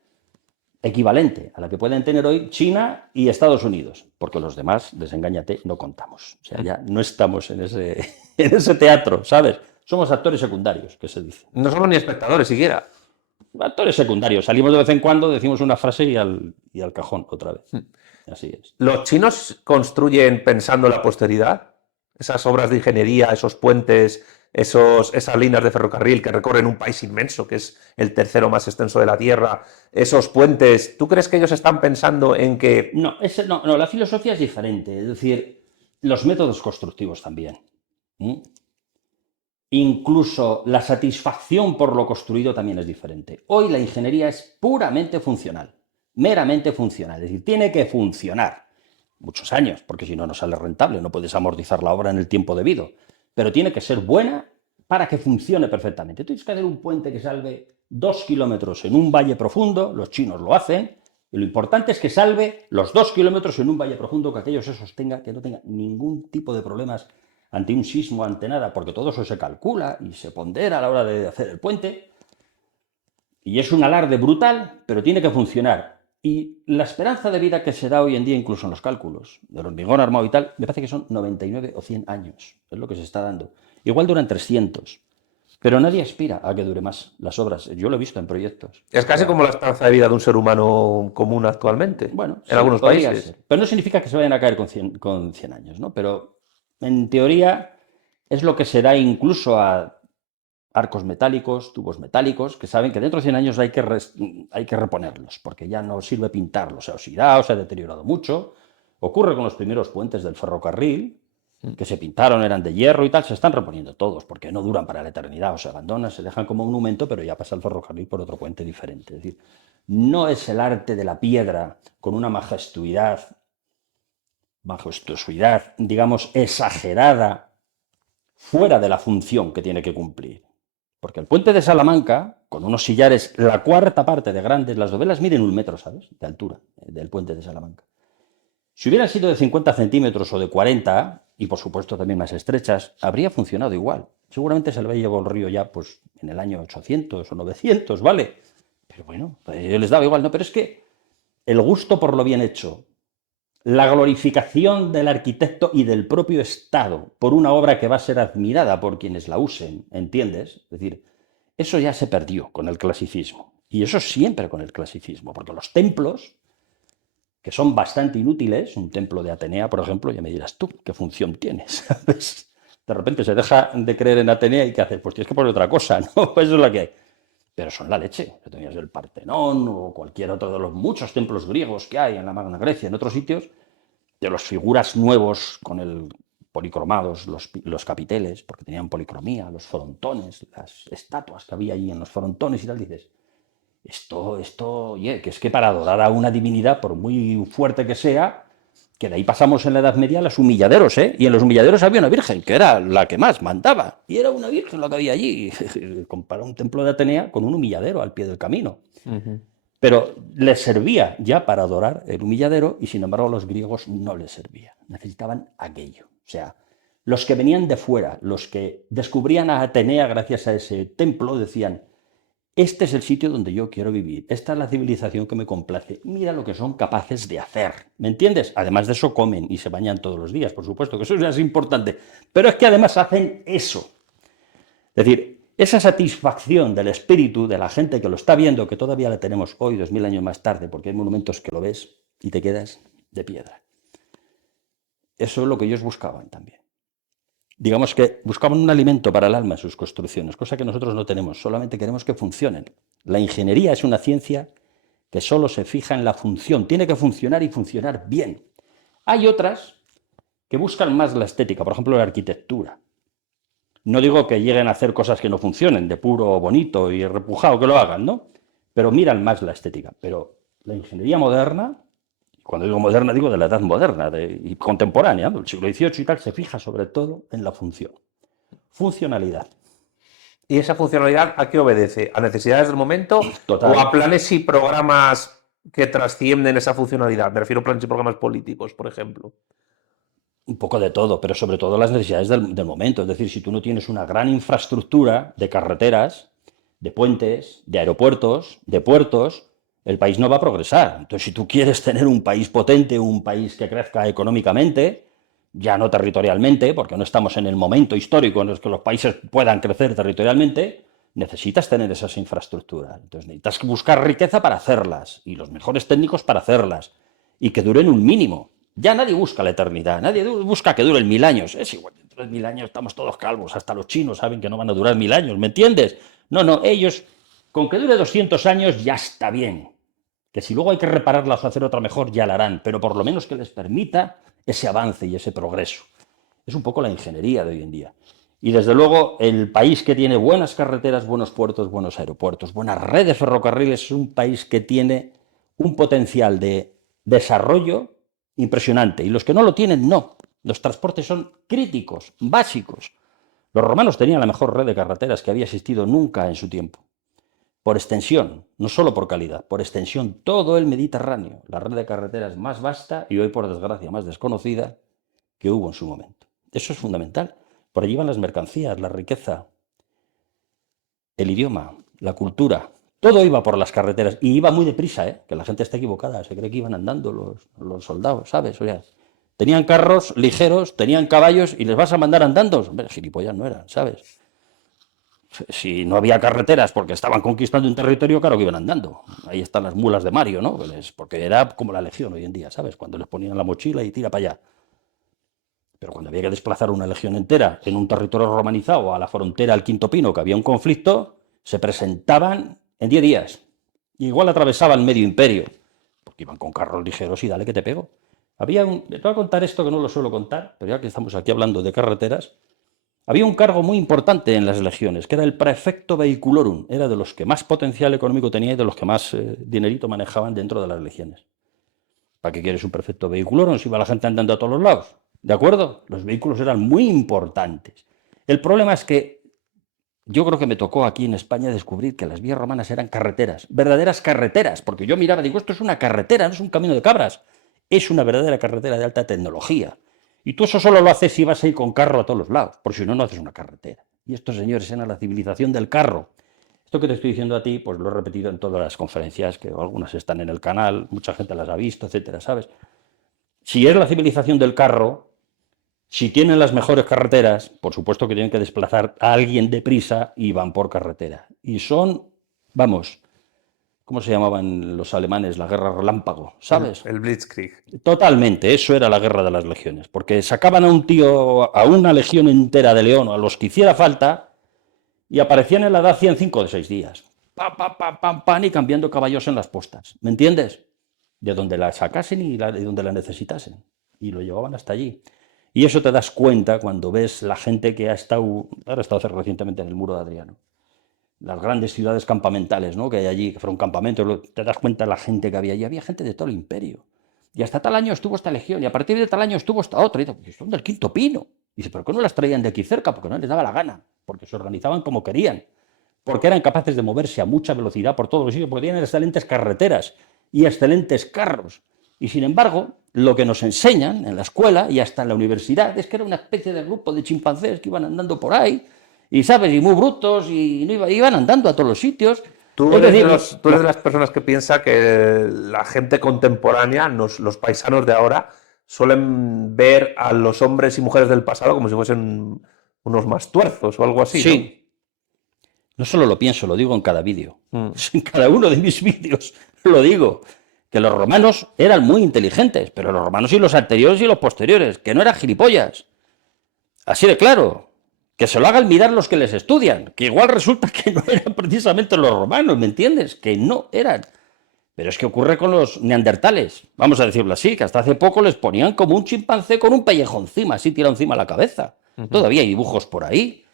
equivalente a la que pueden tener hoy China y Estados Unidos, porque los demás, desengáñate, no contamos. O sea, ya no estamos en ese teatro, ¿sabes? Somos actores secundarios, que se dice. No somos ni espectadores siquiera. Actores secundarios. Salimos de vez en cuando, decimos una frase y al cajón otra vez. Así es. ¿Los chinos construyen pensando en la posteridad? Esas obras de ingeniería, esos puentes, esas líneas de ferrocarril que recorren un país inmenso, que es el tercero más extenso de la Tierra, esos puentes, ¿tú crees que ellos están pensando en que...? No, la filosofía es diferente, es decir, los métodos constructivos también. Incluso la satisfacción por lo construido también es diferente. Hoy la ingeniería es puramente funcional, meramente funcional, es decir, tiene que funcionar muchos años, porque si no, no sale rentable, no puedes amortizar la obra en el tiempo debido, pero tiene que ser buena para que funcione perfectamente. Tú tienes que hacer un puente que salve 2 kilómetros en un valle profundo, los chinos lo hacen, y lo importante es que salve los 2 kilómetros en un valle profundo, que aquello se sostenga, que no tenga ningún tipo de problemas ante un sismo, ante nada, porque todo eso se calcula y se pondera a la hora de hacer el puente. Y es un alarde brutal, pero tiene que funcionar. Y la esperanza de vida que se da hoy en día, incluso en los cálculos del hormigón armado y tal, me parece que son 99 o 100 años. Es lo que se está dando. Igual duran 300. Pero nadie aspira a que dure más las obras. Yo lo he visto en proyectos. Es casi como la esperanza de vida de un ser humano común actualmente, bueno, en algunos países. Ser. Pero no significa que se vayan a caer con 100 años, ¿no? Pero en teoría es lo que se da incluso a arcos metálicos, tubos metálicos, que saben que dentro de 100 años hay que reponerlos, porque ya no sirve pintarlos, se ha oxidado, se ha deteriorado mucho. Ocurre con los primeros puentes del ferrocarril, que se pintaron, eran de hierro y tal, se están reponiendo todos, porque no duran para la eternidad, o se abandonan, se dejan como monumento, pero ya pasa el ferrocarril por otro puente diferente. Es decir, no es el arte de la piedra con una majestuosidad, digamos, exagerada, fuera de la función que tiene que cumplir. Porque el puente de Salamanca, con unos sillares, la cuarta parte de grandes, las dovelas miden 1 metro, ¿sabes?, de altura, del puente de Salamanca. Si hubieran sido de 50 centímetros o de 40, y por supuesto también más estrechas, habría funcionado igual. Seguramente se le había llevado el río ya pues en el año 800 o 900, ¿vale? Pero bueno, a ellos les daba igual, ¿no? Pero es que el gusto por lo bien hecho, la glorificación del arquitecto y del propio Estado por una obra que va a ser admirada por quienes la usen, ¿entiendes? Es decir, eso ya se perdió con el clasicismo. Y eso siempre con el clasicismo, porque los templos, que son bastante inútiles, un templo de Atenea, por ejemplo, ya me dirás tú, ¿qué función tiene? ¿Sabes? De repente se deja de creer en Atenea y ¿qué haces? Pues tienes que poner otra cosa, ¿no? Pues eso es lo que hay. Pero son la leche. Tenías el Partenón o cualquier otro de los muchos templos griegos que hay en la Magna Grecia, en otros sitios, de los figuras nuevos con el policromados, los capiteles, porque tenían policromía, los frontones, las estatuas que había allí en los frontones y tal, dices, esto, oye, que es que para adorar a una divinidad, por muy fuerte que sea, que de ahí pasamos en la Edad Media a los humilladeros, ¿eh? Y en los humilladeros había una virgen, que era la que más mandaba, y era una virgen lo que había allí. Compara un templo de Atenea con un humilladero al pie del camino. Pero les servía ya para adorar el humilladero, y sin embargo a los griegos no les servía. Necesitaban aquello. O sea, los que venían de fuera, los que descubrían a Atenea gracias a ese templo, decían, este es el sitio donde yo quiero vivir, esta es la civilización que me complace, mira lo que son capaces de hacer, ¿me entiendes? Además de eso comen y se bañan todos los días, por supuesto, que eso ya es importante, pero es que además hacen eso. Es decir, Esa satisfacción del espíritu de la gente que lo está viendo, que todavía la tenemos hoy, 2000 años más tarde, porque hay monumentos que lo ves y te quedas de piedra. Eso es lo que ellos buscaban también. Digamos que buscaban un alimento para el alma en sus construcciones, cosa que nosotros no tenemos, solamente queremos que funcionen. La ingeniería es una ciencia que solo se fija en la función, tiene que funcionar y funcionar bien. Hay otras que buscan más la estética, por ejemplo la arquitectura. No digo que lleguen a hacer cosas que no funcionen, de puro bonito y repujado que lo hagan, ¿no? Pero miran más la estética. Pero la ingeniería moderna, cuando digo moderna digo de la edad moderna y contemporánea, del siglo XVIII y tal, se fija sobre todo en la función. Funcionalidad. ¿Y esa funcionalidad a qué obedece? ¿A necesidades del momento Total. o a planes y programas que trascienden esa funcionalidad? Me refiero a planes y programas políticos, por ejemplo. Un poco de todo, pero sobre todo las necesidades del momento. Es decir, si tú no tienes una gran infraestructura de carreteras, de puentes, de aeropuertos, de puertos, el país no va a progresar. Entonces, si tú quieres tener un país potente, un país que crezca económicamente, ya no territorialmente, porque no estamos en el momento histórico en el que los países puedan crecer territorialmente, necesitas tener esas infraestructuras. Entonces, necesitas buscar riqueza para hacerlas y los mejores técnicos para hacerlas y que duren un mínimo. Ya nadie busca la eternidad, nadie busca que duren 1000 años. Es igual, dentro de 1000 años estamos todos calvos, hasta los chinos saben que no van a durar 1000 años, ¿me entiendes? No, ellos, con que dure 200 años ya está bien. Que si luego hay que repararlas o hacer otra mejor, ya la harán, pero por lo menos que les permita ese avance y ese progreso. Es un poco la ingeniería de hoy en día. Y desde luego, el país que tiene buenas carreteras, buenos puertos, buenos aeropuertos, buenas redes ferrocarriles, es un país que tiene un potencial de desarrollo impresionante. Y los que no lo tienen, no. Los transportes son críticos, básicos. Los romanos tenían la mejor red de carreteras que había existido nunca en su tiempo. Por extensión, no solo por calidad, por extensión, todo el Mediterráneo, la red de carreteras más vasta y hoy, por desgracia, más desconocida que hubo en su momento. Eso es fundamental. Por allí van las mercancías, la riqueza, el idioma, la cultura. Todo iba por las carreteras y iba muy deprisa, que la gente está equivocada, se cree que iban andando los soldados, ¿sabes? O sea, tenían carros ligeros, tenían caballos y les vas a mandar andando. Hombre, gilipollas no eran, ¿sabes? Si no había carreteras porque estaban conquistando un territorio, claro que iban andando. Ahí están las mulas de Mario, ¿no? Porque era como la legión hoy en día, ¿sabes? Cuando les ponían la mochila y tira para allá. Pero cuando había que desplazar una legión entera en un territorio romanizado a la frontera al Quinto Pino, que había un conflicto, se presentaban en 10 días. Y igual atravesaban medio imperio, porque iban con carros ligeros y dale que te pego. Te voy a contar esto que no lo suelo contar, pero ya que estamos aquí hablando de carreteras, había un cargo muy importante en las legiones, que era el praefecto vehiculorum. Era de los que más potencial económico tenía y de los que más dinerito manejaban dentro de las legiones. ¿Para qué quieres un prefecto vehiculorum si va la gente andando a todos los lados? ¿De acuerdo? Los vehículos eran muy importantes. El problema es que yo creo que me tocó aquí en España descubrir que las vías romanas eran carreteras, verdaderas carreteras, porque yo miraba y digo, esto es una carretera, no es un camino de cabras, es una verdadera carretera de alta tecnología. Y tú eso solo lo haces si vas a ir con carro a todos los lados, por si no, no haces una carretera. Y estos señores eran la civilización del carro. Esto que te estoy diciendo a ti, pues lo he repetido en todas las conferencias, que algunas están en el canal, mucha gente las ha visto, etcétera, ¿sabes? Si es la civilización del carro, si tienen las mejores carreteras, por supuesto que tienen que desplazar a alguien deprisa y van por carretera. Y son, vamos, ¿cómo se llamaban los alemanes? La guerra relámpago, ¿sabes? El Blitzkrieg. Totalmente, eso era la guerra de las legiones, porque sacaban a un tío, a una legión entera de león, a los que hiciera falta, y aparecían en la Dacia en 5 de 6 días. Pam, y cambiando caballos en las postas. ¿Me entiendes? De donde la sacasen y de donde la necesitasen. Y lo llevaban hasta allí. Y eso te das cuenta cuando ves la gente que ahora he estado recientemente en el Muro de Adriano. Las grandes ciudades campamentales, ¿no? Que hay allí, que fueron campamentos, te das cuenta de la gente que había allí. Había gente de todo el imperio. Y hasta tal año estuvo esta legión, y a partir de tal año estuvo esta otra. Y dice, son del Quinto Pino. Y dice, ¿pero qué no las traían de aquí cerca? Porque no les daba la gana. Porque se organizaban como querían. Porque eran capaces de moverse a mucha velocidad por todos los sitios, porque tenían excelentes carreteras y excelentes carros. Y sin embargo, lo que nos enseñan en la escuela y hasta en la universidad es que era una especie de grupo de chimpancés que iban andando por ahí, y sabes, y muy brutos, y no iban andando a todos los sitios. Tú eres de las personas que piensa que la gente contemporánea, los paisanos de ahora, suelen ver a los hombres y mujeres del pasado como si fuesen unos más tuerzos o algo así, Sí, No solo lo pienso, lo digo en cada vídeo. En cada uno de mis vídeos lo digo. Que los romanos eran muy inteligentes, pero los romanos y los anteriores y los posteriores, que no eran gilipollas. Así de claro. Que se lo hagan mirar los que les estudian, que igual resulta que no eran precisamente los romanos, ¿me entiendes? Que no eran. Pero es que ocurre con los neandertales, vamos a decirlo así, que hasta hace poco les ponían como un chimpancé con un pellejo encima, así tirado encima de la cabeza. Todavía hay dibujos por ahí.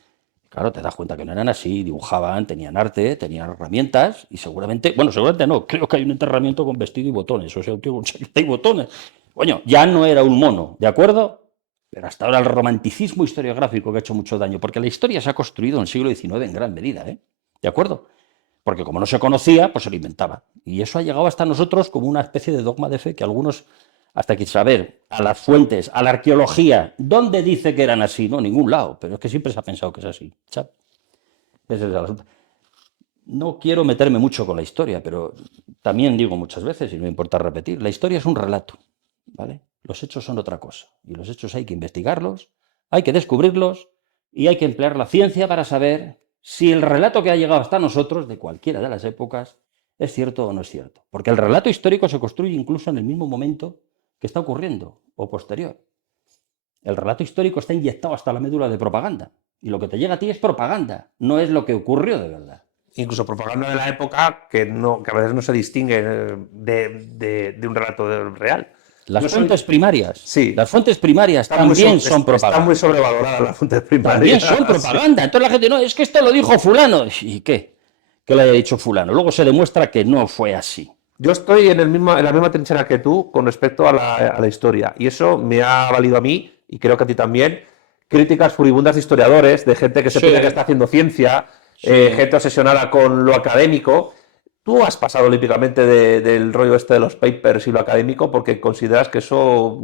Claro, te das cuenta que no eran así, dibujaban, tenían arte, tenían herramientas y seguramente, bueno, seguramente no, creo que hay un enterramiento con vestido y botones, o sea, un tío con chaqueta y botones. Coño, ya no era un mono, ¿de acuerdo? Pero hasta ahora el romanticismo historiográfico que ha hecho mucho daño, porque la historia se ha construido en el siglo XIX en gran medida, ¿eh? ¿De acuerdo? Porque como no se conocía, pues se lo inventaba. Y eso ha llegado hasta nosotros como una especie de dogma de fe que algunos, hasta que saber a las fuentes, a la arqueología, ¿dónde dice que eran así? No, en ningún lado, pero es que siempre se ha pensado que es así, ¿sabes? Ese es el asunto. No quiero meterme mucho con la historia, pero también digo muchas veces, y no me importa repetir, la historia es un relato, ¿vale? Los hechos son otra cosa, y los hechos hay que investigarlos, hay que descubrirlos, y hay que emplear la ciencia para saber si el relato que ha llegado hasta nosotros, de cualquiera de las épocas, es cierto o no es cierto. Porque el relato histórico se construye incluso en el mismo momento que está ocurriendo, o posterior. El relato histórico está inyectado hasta la médula de propaganda, y lo que te llega a ti es propaganda, no es lo que ocurrió de verdad. Incluso propaganda de la época que a veces no se distingue de un relato real. Las fuentes primarias. Sí. Las fuentes primarias también son propaganda. Están muy sobrevaloradas las fuentes primarias. También son propaganda. Sí. Entonces la gente, no, es que esto lo dijo fulano. ¿Y qué? Que lo haya dicho fulano. Luego se demuestra que no fue así. Yo estoy en la misma trinchera que tú con respecto a la historia. Y eso me ha valido a mí, y creo que a ti también, críticas furibundas de historiadores, de gente que se piensa que está haciendo ciencia, gente obsesionada con lo académico. Tú has pasado olímpicamente del rollo este de los papers y lo académico porque consideras que eso...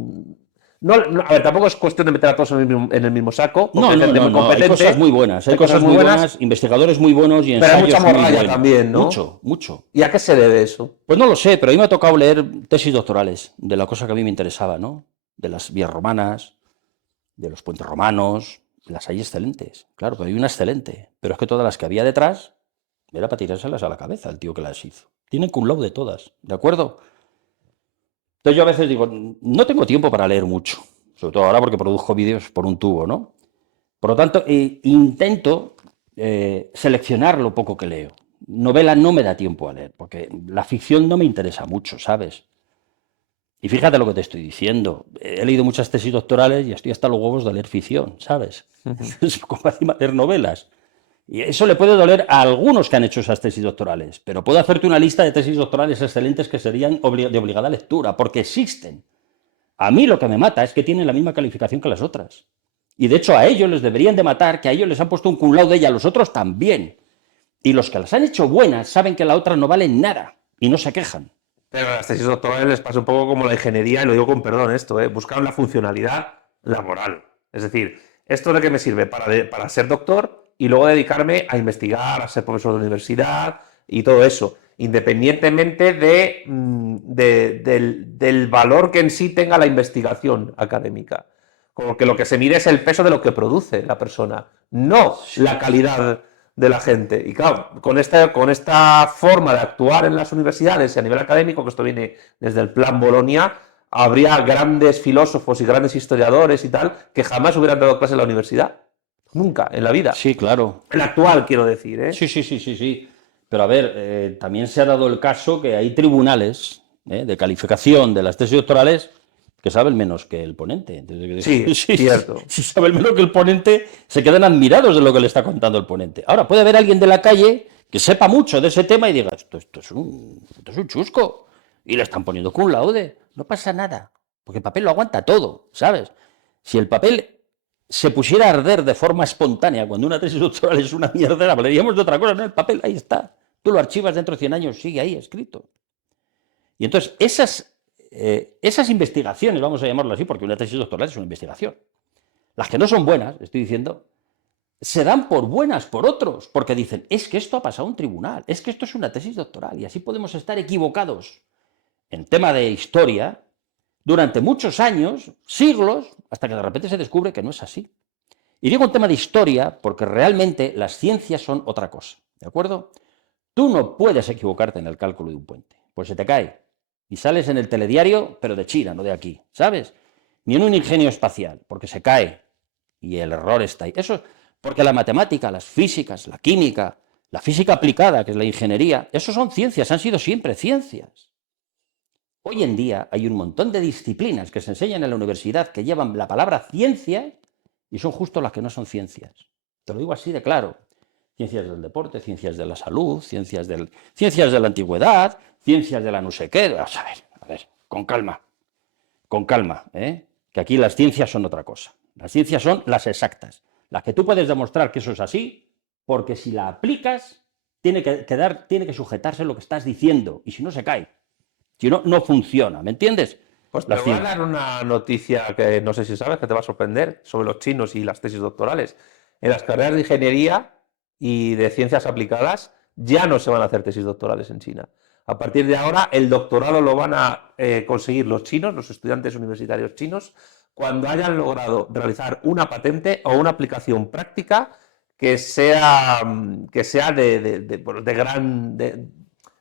No, a ver, tampoco es cuestión de meter a todos en el mismo saco. No, hay cosas muy buenas. Hay cosas muy buenas, investigadores muy buenos y ensayos muy buenos. Pero hay mucha morralla también, ¿no? Mucho. ¿Y a qué se debe eso? Pues no lo sé, pero a mí me ha tocado leer tesis doctorales de la cosa que a mí me interesaba, ¿no? De las vías romanas, de los puentes romanos. Las hay excelentes, claro, pero hay una excelente. Pero es que todas las que había detrás era para tirárselas a la cabeza el tío que las hizo. Tienen cum laude todas, ¿de acuerdo? Entonces yo a veces digo, no tengo tiempo para leer mucho, sobre todo ahora porque produzco vídeos por un tubo, ¿no? Por lo tanto, intento seleccionar lo poco que leo. Novela no me da tiempo a leer, porque la ficción no me interesa mucho, ¿sabes? Y fíjate lo que te estoy diciendo. He leído muchas tesis doctorales y estoy hasta los huevos de leer ficción, ¿sabes? Es como encima leer novelas. Y eso le puede doler a algunos que han hecho esas tesis doctorales, pero puedo hacerte una lista de tesis doctorales excelentes que serían de obligada lectura, porque existen. A mí lo que me mata es que tienen la misma calificación que las otras. Y de hecho a ellos les deberían de matar, que a ellos les han puesto un cum laude y a los otros también. Y los que las han hecho buenas saben que la otra no vale nada y no se quejan. Pero a las tesis doctorales les pasa un poco como la ingeniería, y lo digo con perdón esto, buscar la funcionalidad laboral. Es decir, ¿esto de qué me sirve? Para ser doctor y luego dedicarme a investigar, a ser profesor de universidad y todo eso, independientemente del valor que en sí tenga la investigación académica. Como que lo que se mide es el peso de lo que produce la persona, no la calidad de la gente. Y claro, con esta forma de actuar en las universidades y a nivel académico, que esto viene desde el plan Bolonia, habría grandes filósofos y grandes historiadores y tal que jamás hubieran dado clase en la universidad. Nunca, en la vida. Sí, claro. El actual, quiero decir, ¿eh? Sí. Pero a ver, también se ha dado el caso que hay tribunales de calificación de las tesis doctorales que saben menos que el ponente. Sí, cierto. Si saben menos que el ponente, se quedan admirados de lo que le está contando el ponente. Ahora, puede haber alguien de la calle que sepa mucho de ese tema y diga, esto es un chusco, y le están poniendo cum laude. No pasa nada, porque el papel lo aguanta todo, ¿sabes? Si el papel se pusiera a arder de forma espontánea cuando una tesis doctoral es una mierda, hablaríamos de otra cosa, ¿no? El papel, ahí está. Tú lo archivas dentro de 100 años, sigue ahí escrito. Y entonces, esas investigaciones, vamos a llamarlo así, porque una tesis doctoral es una investigación. Las que no son buenas, estoy diciendo, se dan por buenas por otros, porque dicen, es que esto ha pasado en un tribunal, es que esto es una tesis doctoral, y así podemos estar equivocados en tema de historia durante muchos años, siglos, hasta que de repente se descubre que no es así. Y digo un tema de historia porque realmente las ciencias son otra cosa. ¿de acuerdo? Tú no puedes equivocarte en el cálculo de un puente, pues se te cae. Y sales en el telediario, pero de China, no de aquí, ¿sabes? Ni en un ingenio espacial, porque se cae. Y el error está ahí. Eso, porque la matemática, las físicas, la química, la física aplicada, que es la ingeniería, eso son ciencias, han sido siempre ciencias. Hoy en día hay un montón de disciplinas que se enseñan en la universidad que llevan la palabra ciencia y son justo las que no son ciencias. Te lo digo así de claro. Ciencias del deporte, ciencias de la salud, ciencias de la antigüedad, ciencias de la no sé qué. Vamos a ver, con calma, ¿eh? Que aquí las ciencias son otra cosa. Las ciencias son las exactas, las que tú puedes demostrar que eso es así, porque si la aplicas, tiene que sujetarse lo que estás diciendo, y si no se cae. Si no, no funciona, ¿me entiendes? Pues te voy a dar una noticia que no sé si sabes, que te va a sorprender, sobre los chinos y las tesis doctorales. En las carreras de ingeniería y de ciencias aplicadas ya no se van a hacer tesis doctorales en China. A partir de ahora, el doctorado lo van a conseguir los chinos, los estudiantes universitarios chinos, cuando hayan logrado realizar una patente o una aplicación práctica que sea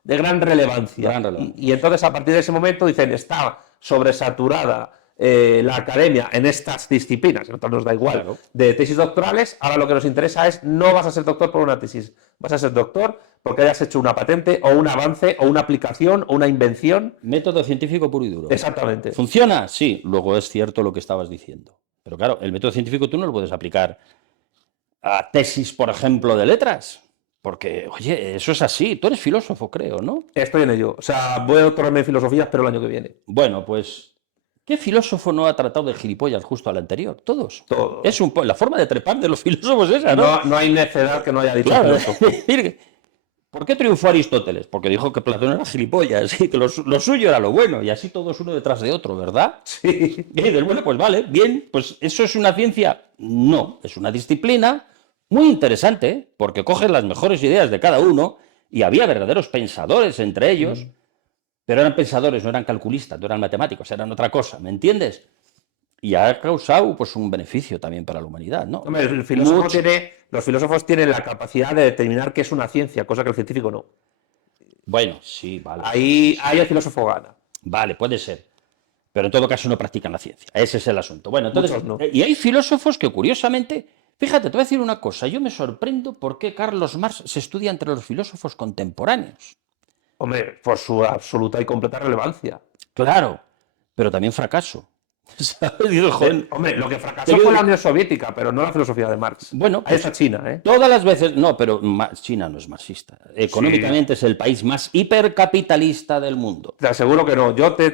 de gran relevancia. Y entonces, a partir de ese momento, dicen, está sobresaturada la academia en estas disciplinas, a nosotros nos da igual, Claro. de tesis doctorales. Ahora lo que nos interesa es, no vas a ser doctor por una tesis, vas a ser doctor porque hayas hecho una patente o un avance o una aplicación o una invención. Método científico puro y duro. Exactamente. ¿Funciona? Sí. Luego es cierto lo que estabas diciendo. Pero claro, el método científico tú no lo puedes aplicar a tesis, por ejemplo, de letras. Porque, oye, eso es así. Tú eres filósofo, creo, ¿no? Estoy en ello. O sea, voy a doctorarme en filosofía, pero el año que viene. Bueno, pues, ¿qué filósofo no ha tratado de gilipollas justo al anterior? Todos. Todos. Es la forma de trepar de los filósofos es esa, ¿no? No hay necedad que no haya dicho Claro. filósofo. ¿Por qué triunfó Aristóteles? Porque dijo que Platón era gilipollas y que lo suyo era lo bueno, y así todos uno detrás de otro, ¿verdad? Sí. Y dices, bueno, pues vale, bien, pues ¿eso es una ciencia? No, es una disciplina muy interesante, porque coge las mejores ideas de cada uno, y había verdaderos pensadores entre ellos, pero eran pensadores, no eran calculistas, no eran matemáticos, eran otra cosa, ¿me entiendes? Y ha causado pues un beneficio también para la humanidad, ¿no? Hombre, los filósofos tienen la capacidad de determinar qué es una ciencia, cosa que el científico no. Bueno, sí, vale. Ahí el filósofo gana. Vale, puede ser. Pero en todo caso no practican la ciencia. Ese es el asunto. Bueno, entonces, Muchos no. Y hay filósofos que curiosamente, fíjate, te voy a decir una cosa, yo me sorprendo por qué Carlos Marx se estudia entre los filósofos contemporáneos. Hombre, por su absoluta y completa relevancia. Claro, pero también fracaso. ¿Sabes? Digo, joder, Hombre, lo que fracasó fue la Unión Soviética, pero no la filosofía de Marx. bueno, Ahí está China, ¿eh? todas las veces, no, pero China no es marxista. Económicamente es el país más hipercapitalista del mundo. Te aseguro que no. Yo te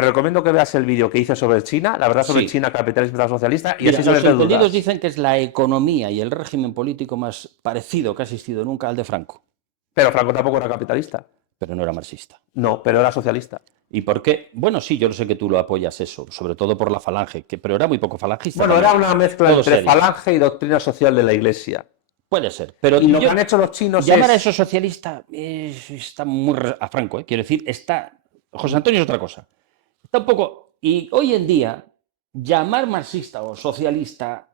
recomiendo que veas el vídeo que hice sobre China, la verdad sobre Sí. China, capitalismo socialista, y Mira, así sales los de entendidos dudas. dicen que es la economía y el régimen político más parecido que ha existido nunca al de Franco, Pero Franco tampoco era capitalista. pero no era marxista. No, pero era socialista. ¿Y por qué? Bueno, sí, yo lo sé que tú lo apoyas eso, sobre todo por la falange, pero era muy poco falangista. Bueno, también. era una mezcla Todo entre serio. falange y doctrina social de la Iglesia. Puede ser, pero Y lo que han hecho los chinos llamar a es... eso socialista está muy a Franco, quiero decir, José Antonio es otra cosa. Está un poco, y hoy en día llamar marxista o socialista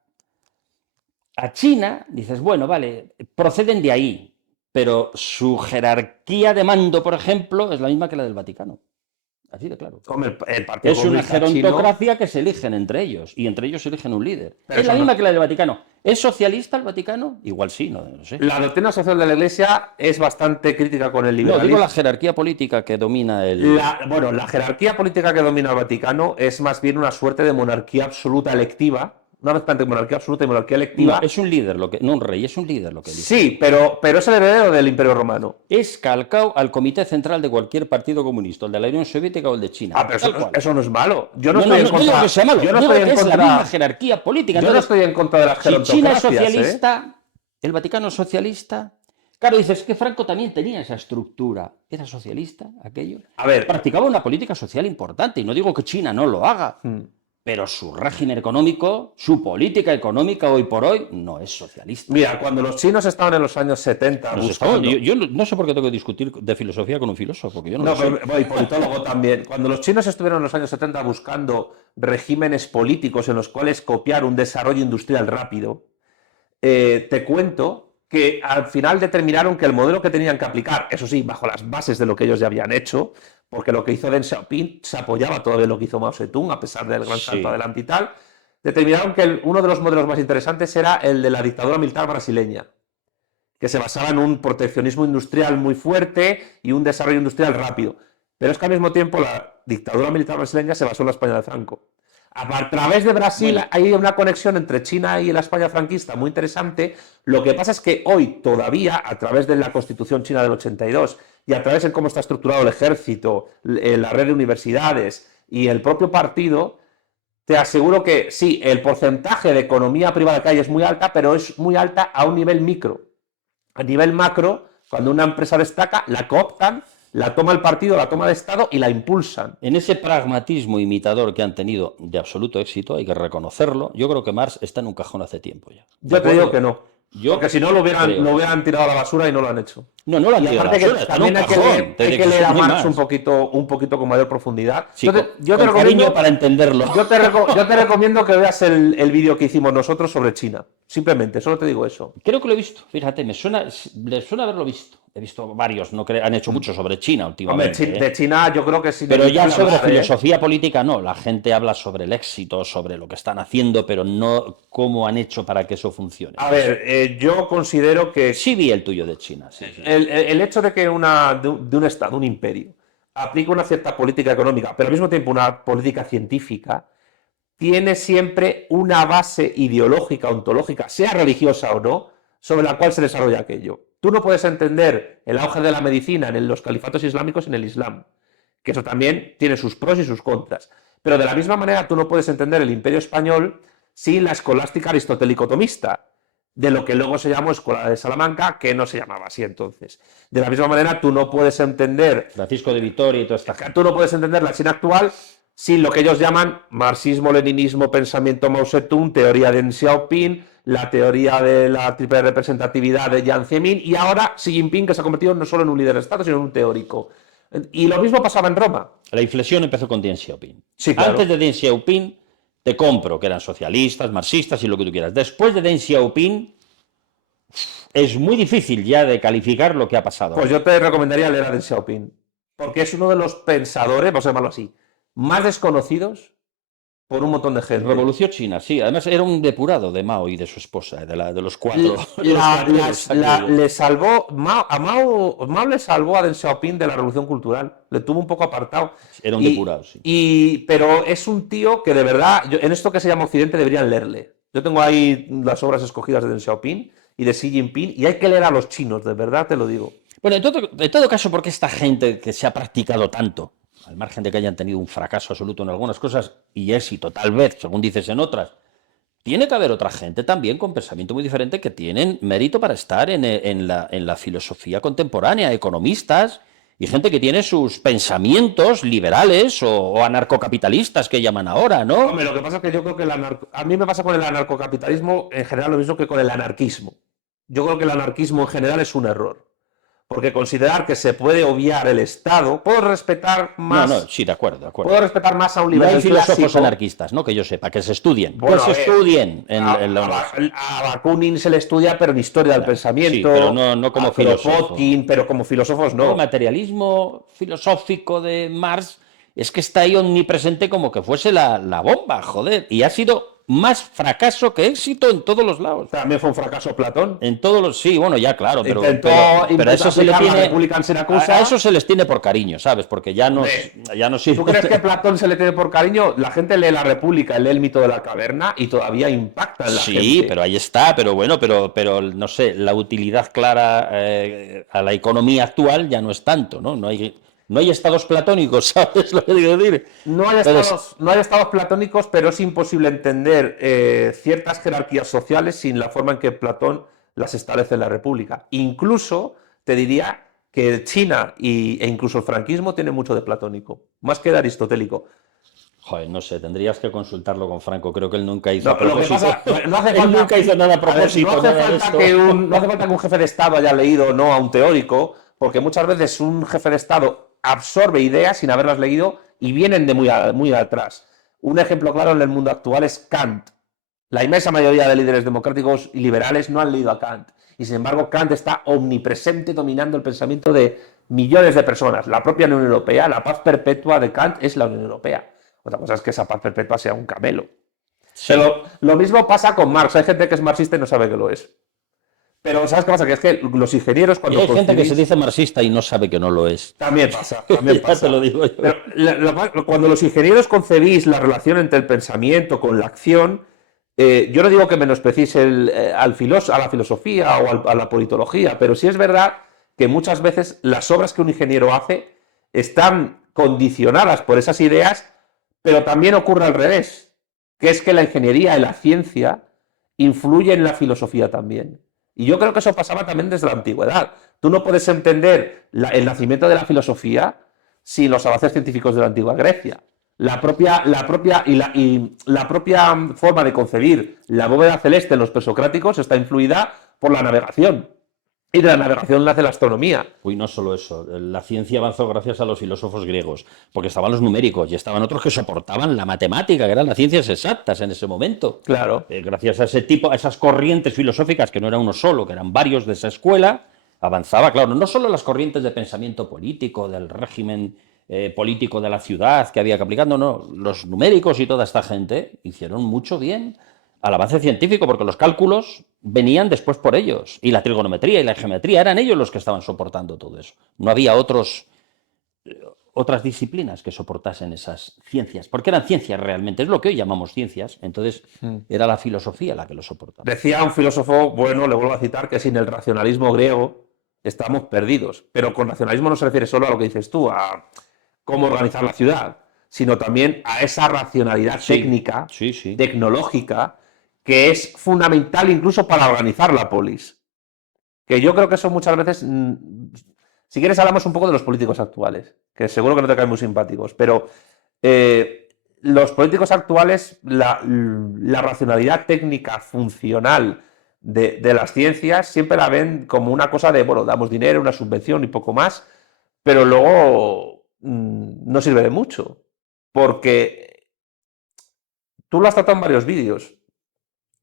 a China, dices, bueno, vale, proceden de ahí, pero su jerarquía de mando, por ejemplo, es la misma que la del Vaticano. Así de claro. Hombre, el Partido Es una Comunista Chino... gerontocracia que se eligen entre ellos, y entre ellos se eligen un líder. Pero Es la eso misma no- que la del Vaticano. ¿Es socialista el Vaticano? Igual sí, no sé. La doctrina social de la Iglesia es bastante crítica con el No, liberalismo. digo la jerarquía política que domina el... Bueno, la jerarquía política que domina el Vaticano es más bien una suerte de monarquía absoluta electiva, una mezcla entre monarquía absoluta y monarquía electiva. No, es un líder, no un rey, es un líder lo que dice. Sí, pero es el heredero del Imperio Romano. Es calcao al comité central de cualquier partido comunista, el de la Unión Soviética o el de China. Ah, pero Tal cual. eso no es malo. Yo no, No, estoy en no contra. digo que sea malo, yo no digo estoy que en es la contra. misma jerarquía política. Yo no Entonces, estoy en contra de las si China es gerontocracias, socialista, el Vaticano es socialista. Claro, dices que Franco también tenía esa estructura. ¿Era socialista aquello? A ver. Practicaba una política social importante, y no digo que China no lo haga, pero su régimen económico, su política económica hoy por hoy, no es socialista. Mira, cuando los chinos estaban en los años 70 buscando... Yo no sé por qué tengo que discutir de filosofía con un filósofo, porque yo no lo sé. pero y politólogo también. Cuando los chinos estuvieron en los años 70 buscando regímenes políticos en los cuales copiar un desarrollo industrial rápido, te cuento que al final determinaron que el modelo que tenían que aplicar, eso sí, bajo las bases de lo que ellos ya habían hecho, porque lo que hizo Deng Xiaoping se apoyaba todavía en lo que hizo Mao Zedong, a pesar del gran salto adelante y tal, determinaron que uno de los modelos más interesantes era el de la dictadura militar brasileña, que se basaba en un proteccionismo industrial muy fuerte y un desarrollo industrial rápido. Pero es que al mismo tiempo la dictadura militar brasileña se basó en la España de Franco. A través de Brasil hay una conexión entre China y la España franquista muy interesante. Lo que pasa es que hoy todavía, a través de la Constitución china del 82 y a través de cómo está estructurado el ejército, la red de universidades y el propio partido, te aseguro que sí, el porcentaje de economía privada que hay es muy alta, pero es muy alta a un nivel micro. A nivel macro, cuando una empresa destaca, la cooptan, la toma el partido, la toma de Estado y la impulsan. En ese pragmatismo imitador que han tenido de absoluto éxito, hay que reconocerlo, yo creo que Marx está en un cajón hace tiempo ya. Yo te digo que no. Porque si no lo hubieran tirado a la basura y no lo han hecho. No lo han tirado a la basura. También hay que leer a Marx un poquito con mayor profundidad. Sí, yo te recomiendo, cariño para entenderlo. Yo te recomiendo que veas el vídeo que hicimos nosotros sobre China. Simplemente, solo te digo eso. Creo que lo he visto, fíjate, me suena haberlo visto. He visto varios, han hecho mucho sobre China últimamente. Hombre, de China yo creo que sí. Pero ya sobre filosofía política no, la gente habla sobre el éxito, sobre lo que están haciendo, pero no cómo han hecho para que eso funcione. A ver, yo considero que... Sí vi el tuyo de China. Sí. El hecho de que de un Estado, un imperio, aplique una cierta política económica, pero al mismo tiempo una política científica, tiene siempre una base ideológica, ontológica, sea religiosa o no, sobre la cual se desarrolla aquello. Tú no puedes entender el auge de la medicina en los califatos islámicos en el Islam, que eso también tiene sus pros y sus contras. Pero de la misma manera tú no puedes entender el Imperio Español sin la escolástica aristotélico-tomista, de lo que luego se llamó Escuela de Salamanca, que no se llamaba así entonces. De la misma manera tú no puedes entender... Francisco de Vitoria y toda esta gente. Tú no puedes entender la China actual sin lo que ellos llaman marxismo, leninismo, pensamiento Mao Zedong, teoría de Deng Xiaoping, la teoría de la triple representatividad de Jiang Zemin y ahora Xi Jinping, que se ha convertido no solo en un líder de Estado, sino en un teórico. Y lo mismo pasaba en Roma. La inflexión empezó con Deng Xiaoping. Sí, claro. Antes de Deng Xiaoping, te compro que eran socialistas, marxistas y lo que tú quieras. Después de Deng Xiaoping, es muy difícil ya de calificar lo que ha pasado. Pues yo te recomendaría leer a Deng Xiaoping, porque es uno de los pensadores, vamos a llamarlo así, más desconocidos por un montón de gente. Revolución China, sí. Además era un depurado de Mao y de su esposa, de los cuatro. Le salvó, Mao le salvó a Deng Xiaoping de la revolución cultural. Le tuvo un poco apartado. Era un depurado, sí. Pero es un tío que de verdad, en esto que se llama Occidente deberían leerle. Yo tengo ahí las obras escogidas de Deng Xiaoping y de Xi Jinping y hay que leer a los chinos, de verdad te lo digo. Bueno, en todo caso, porque esta gente que se ha practicado tanto, al margen de que hayan tenido un fracaso absoluto en algunas cosas y éxito tal vez, según dices, en otras, tiene que haber otra gente también con pensamiento muy diferente que tienen mérito para estar en la filosofía contemporánea, economistas y gente que tiene sus pensamientos liberales o anarcocapitalistas que llaman ahora, ¿no? Hombre, lo que pasa es que yo creo que a mí me pasa con el anarcocapitalismo en general lo mismo que con el anarquismo. Yo creo que el anarquismo en general es un error. Porque considerar que se puede obviar el Estado, puedo respetar más... No, sí, de acuerdo. Puedo respetar más a un liberal clásico. No hay filósofos anarquistas, ¿no? Que yo sepa, que se estudien. Bueno, que se estudien en la universidad. A Bakunin se le estudia, pero en historia del pensamiento. Sí, pero no como filósofo. Kropotkin, pero como filósofos no. El materialismo filosófico de Marx es que está ahí omnipresente como que fuese la bomba, joder. Y ha sido más fracaso que éxito en todos los lados. También fue un fracaso Platón. En todos los... Sí, bueno, ya claro, pero a eso se le tiene... A eso se les tiene por cariño, ¿sabes? Porque ya no sirve. ¿Tú crees que Platón se le tiene por cariño? La gente lee La República, lee El mito de la caverna y todavía impacta en la gente. Sí, pero ahí está, pero bueno, pero no sé, la utilidad clara a la economía actual ya no es tanto, ¿no? No hay estados platónicos, ¿sabes lo que quiero decir? No hay estados platónicos, pero es imposible entender ciertas jerarquías sociales sin la forma en que Platón las establece en la República. Incluso te diría que China e incluso el franquismo tiene mucho de platónico, más que de aristotélico. Joder, no sé, tendrías que consultarlo con Franco. Creo que él nunca hizo nunca hizo nada a propósito. No hace falta que un jefe de Estado haya leído a un teórico, porque muchas veces un jefe de Estado absorbe ideas sin haberlas leído y vienen de muy atrás. Un ejemplo claro en el mundo actual es Kant. La inmensa mayoría de líderes democráticos y liberales no han leído a Kant. y sin embargo Kant está omnipresente dominando el pensamiento de millones de personas. La propia Unión Europea, la paz perpetua de Kant es la Unión Europea. Otra cosa es que esa paz perpetua sea un camelo. Sí. Pero lo mismo pasa con Marx. Hay gente que es marxista y no sabe que lo es. Pero ¿sabes qué pasa? Que es que los ingenieros Y cuando hay gente que se concebís... dice marxista y no sabe que no lo es. También pasa, también Ya pasa. te lo digo yo. Pero cuando los ingenieros concebís la relación entre el pensamiento con la acción, yo no digo que menosprecéis a la filosofía o a la politología, pero sí es verdad que muchas veces las obras que un ingeniero hace están condicionadas por esas ideas, pero también ocurre al revés, que es que la ingeniería y la ciencia influyen en la filosofía también. Y yo creo que eso pasaba también desde la antigüedad. Tú no puedes entender el nacimiento de la filosofía sin los avances científicos de la antigua Grecia. La propia forma de concebir la bóveda celeste en los presocráticos está influida por la navegación. Y de la navegación nace la astronomía. Uy, no solo eso. La ciencia avanzó gracias a los filósofos griegos, porque estaban los numéricos y estaban otros que soportaban la matemática, que eran las ciencias exactas en ese momento. Claro. Gracias a ese tipo, a esas corrientes filosóficas, que no era uno solo, que eran varios de esa escuela, avanzaba, claro, no solo las corrientes de pensamiento político, del régimen político de la ciudad que había que aplicar, no, los numéricos y toda esta gente hicieron mucho bien al avance científico, porque los cálculos venían después por ellos, y la trigonometría y la geometría eran ellos los que estaban soportando todo eso. No había otras disciplinas que soportasen esas ciencias, porque eran ciencias realmente, es lo que hoy llamamos ciencias, entonces era la filosofía la que lo soportaba. Decía un filósofo, bueno, le vuelvo a citar, que sin el racionalismo griego estamos perdidos, pero con racionalismo no se refiere solo a lo que dices tú, a cómo organizar la ciudad, sino también a esa racionalidad técnica, tecnológica, que es fundamental incluso para organizar la polis. Que yo creo que eso muchas veces, si quieres hablamos un poco de los políticos actuales, que seguro que no te caen muy simpáticos, pero los políticos actuales, la racionalidad técnica funcional de las ciencias siempre la ven como una cosa de, bueno, damos dinero, una subvención y poco más, pero luego no sirve de mucho, porque tú lo has tratado en varios vídeos.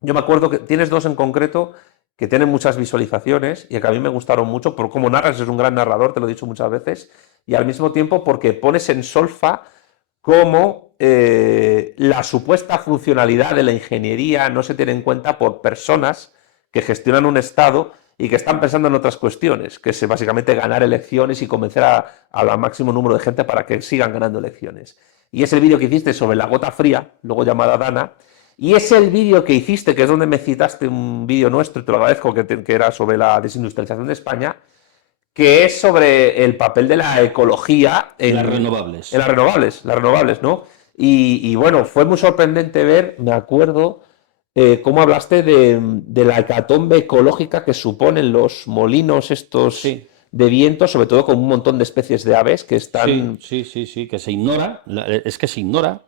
Yo me acuerdo que tienes dos en concreto que tienen muchas visualizaciones y que a mí me gustaron mucho por cómo narras, es un gran narrador, te lo he dicho muchas veces, y al mismo tiempo porque pones en solfa cómo la supuesta funcionalidad de la ingeniería no se tiene en cuenta por personas que gestionan un Estado y que están pensando en otras cuestiones, que es básicamente ganar elecciones y convencer al máximo número de gente para que sigan ganando elecciones. Y es el vídeo que hiciste sobre la gota fría, luego llamada Dana, y es el vídeo que hiciste, que es donde me citaste un vídeo nuestro, y te lo agradezco, que era sobre la desindustrialización de España, que es sobre el papel de la ecología en las renovables. En las renovables, ¿no? Y bueno, fue muy sorprendente ver, me acuerdo, cómo hablaste de la hecatombe ecológica que suponen los molinos estos de viento, sobre todo con un montón de especies de aves que están... Sí, que se ignora, es que se ignora.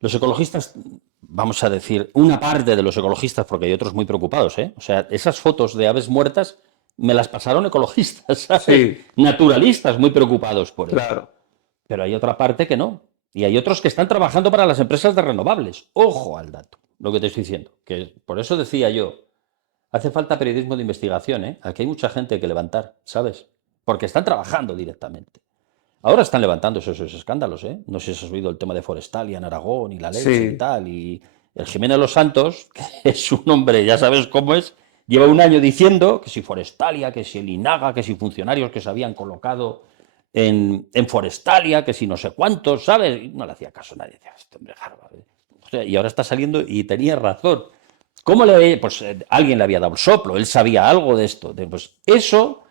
Los ecologistas, vamos a decir, una parte de los ecologistas, porque hay otros muy preocupados, ¿eh? O sea, esas fotos de aves muertas me las pasaron ecologistas, ¿sabes? Sí. Naturalistas muy preocupados por eso. Claro. Pero hay otra parte que no. Y hay otros que están trabajando para las empresas de renovables. Ojo al dato, lo que te estoy diciendo. Que por eso decía yo, hace falta periodismo de investigación, ¿eh? Aquí hay mucha gente que levantar, ¿sabes? Porque están trabajando directamente. Ahora están levantando esos escándalos, ¿eh? No sé si has oído el tema de Forestalia en Aragón y la leche y tal. Y el Jiménez Los Santos, que es un hombre, ya sabes cómo es, lleva un año diciendo que si Forestalia, que si el INAGA, que si funcionarios que se habían colocado en Forestalia, que si no sé cuántos, ¿sabes? Y no le hacía caso a nadie. Decía, este hombre Harvard, ¿eh? O sea, y ahora está saliendo y tenía razón. ¿Cómo le...? Pues alguien le había dado el soplo, él sabía algo de esto. Pues eso...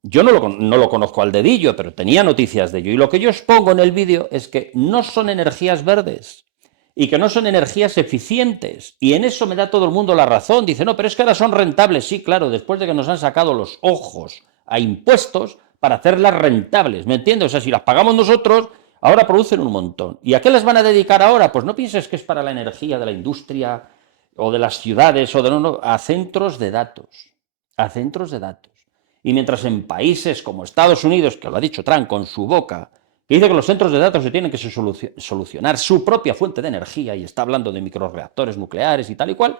Yo no lo conozco al dedillo, pero tenía noticias de ello. Y lo que yo expongo en el vídeo es que no son energías verdes y que no son energías eficientes. Y en eso me da todo el mundo la razón. Dice, no, pero es que ahora son rentables. Sí, claro, después de que nos han sacado los ojos a impuestos para hacerlas rentables. ¿Me entiendes? O sea, si las pagamos nosotros, ahora producen un montón. ¿Y a qué les van a dedicar ahora? Pues no pienses que es para la energía de la industria o de las ciudades o de no, a centros de datos. A centros de datos. Y mientras en países como Estados Unidos, que lo ha dicho Trump con su boca, que dice que los centros de datos se tienen que solucionar su propia fuente de energía y está hablando de microrreactores nucleares y tal y cual,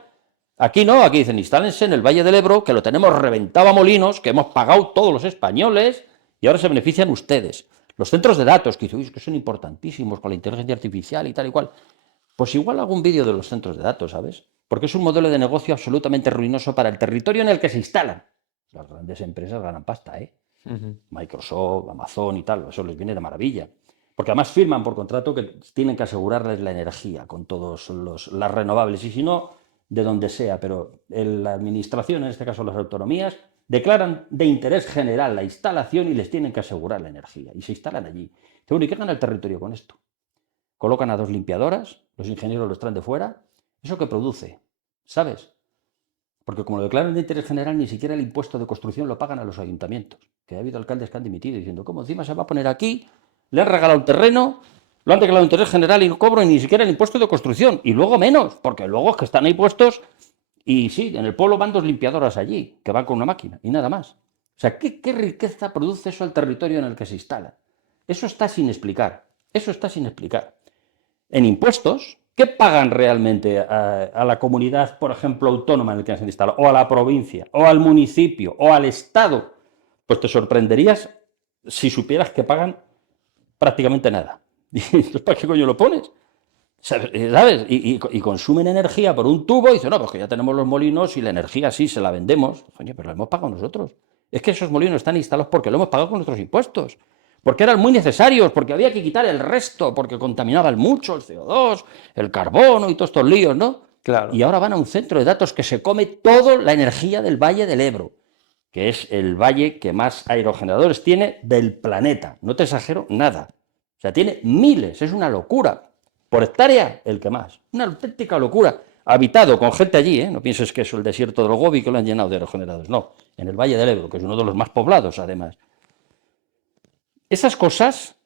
Aquí no, aquí dicen, instálense en el Valle del Ebro, que lo tenemos reventado a molinos, que hemos pagado todos los españoles y ahora se benefician ustedes. Los centros de datos, que dicen, uy, es que son importantísimos con la inteligencia artificial y tal y cual. Pues igual hago un vídeo de los centros de datos, ¿sabes? Porque es un modelo de negocio absolutamente ruinoso para el territorio en el que se instalan. Las grandes empresas ganan pasta, ¿eh? Microsoft, Amazon y tal, eso les viene de maravilla. Porque además firman por contrato que tienen que asegurarles la energía con todas las renovables. Y si no, de donde sea, pero la administración, en este caso las autonomías, declaran de interés general la instalación y les tienen que asegurar la energía. Y se instalan allí. Bueno, ¿y qué gana el territorio con esto? Colocan a 2 limpiadoras, los ingenieros los traen de fuera. ¿Eso qué produce? ¿Sabes? Porque como lo declaran de interés general, ni siquiera el impuesto de construcción lo pagan a los ayuntamientos. Que ha habido alcaldes que han dimitido diciendo, ¿cómo encima se va a poner aquí? Le han regalado un terreno, lo han declarado de interés general y no cobro ni siquiera el impuesto de construcción. Y luego menos, porque luego es que están ahí puestos y sí, en el pueblo van 2 limpiadoras allí, que van con una máquina y nada más. O sea, ¿qué riqueza produce eso al territorio en el que se instala? Eso está sin explicar. Eso está sin explicar. En impuestos, ¿qué pagan realmente a la comunidad, por ejemplo, autónoma en la que se instala, o a la provincia, o al municipio, o al Estado? Pues te sorprenderías si supieras que pagan prácticamente nada. ¿Y entonces para qué coño lo pones? ¿Sabes? Y consumen energía por un tubo y dicen, no, pues que ya tenemos los molinos y la energía sí se la vendemos. Coño, pero la hemos pagado nosotros. Es que esos molinos están instalados porque lo hemos pagado con nuestros impuestos. Porque eran muy necesarios, porque había que quitar el resto, porque contaminaban mucho el CO2, el carbono y todos estos líos, ¿no? Claro. Y ahora van a un centro de datos que se come toda la energía del Valle del Ebro, que es el valle que más aerogeneradores tiene del planeta. No te exagero nada. O sea, tiene miles, es una locura. Por hectárea, el que más. Una auténtica locura. Habitado con gente allí, ¿eh? No pienses que es el desierto del Gobi que lo han llenado de aerogeneradores. No, en el Valle del Ebro, que es uno de los más poblados, además. Esas cosas,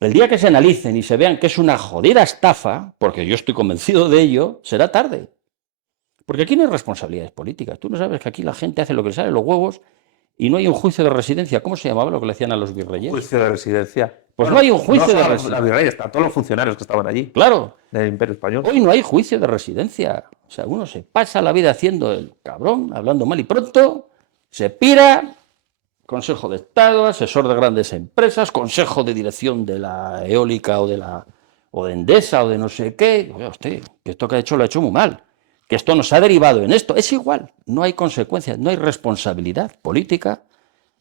el día que se analicen y se vean que es una jodida estafa, porque yo estoy convencido de ello, será tarde. Porque aquí no hay responsabilidades políticas. Tú no sabes que aquí la gente hace lo que le sale los huevos y no hay un juicio de residencia. ¿Cómo se llamaba lo que le hacían a los virreyes? Juicio de residencia. Pues Bueno, no hay un juicio no de solo residencia. la virreyes, a todos los funcionarios que estaban allí, Claro. del Imperio Español. Hoy no hay juicio de residencia. O sea, uno se pasa la vida haciendo el cabrón, hablando mal y pronto, se pira, Consejo de Estado, asesor de grandes empresas, consejo de dirección de la eólica o de Endesa o de no sé qué. Oiga usted, que esto que ha hecho lo ha hecho muy mal, que esto nos ha derivado en esto. Es igual, no hay consecuencias, no hay responsabilidad política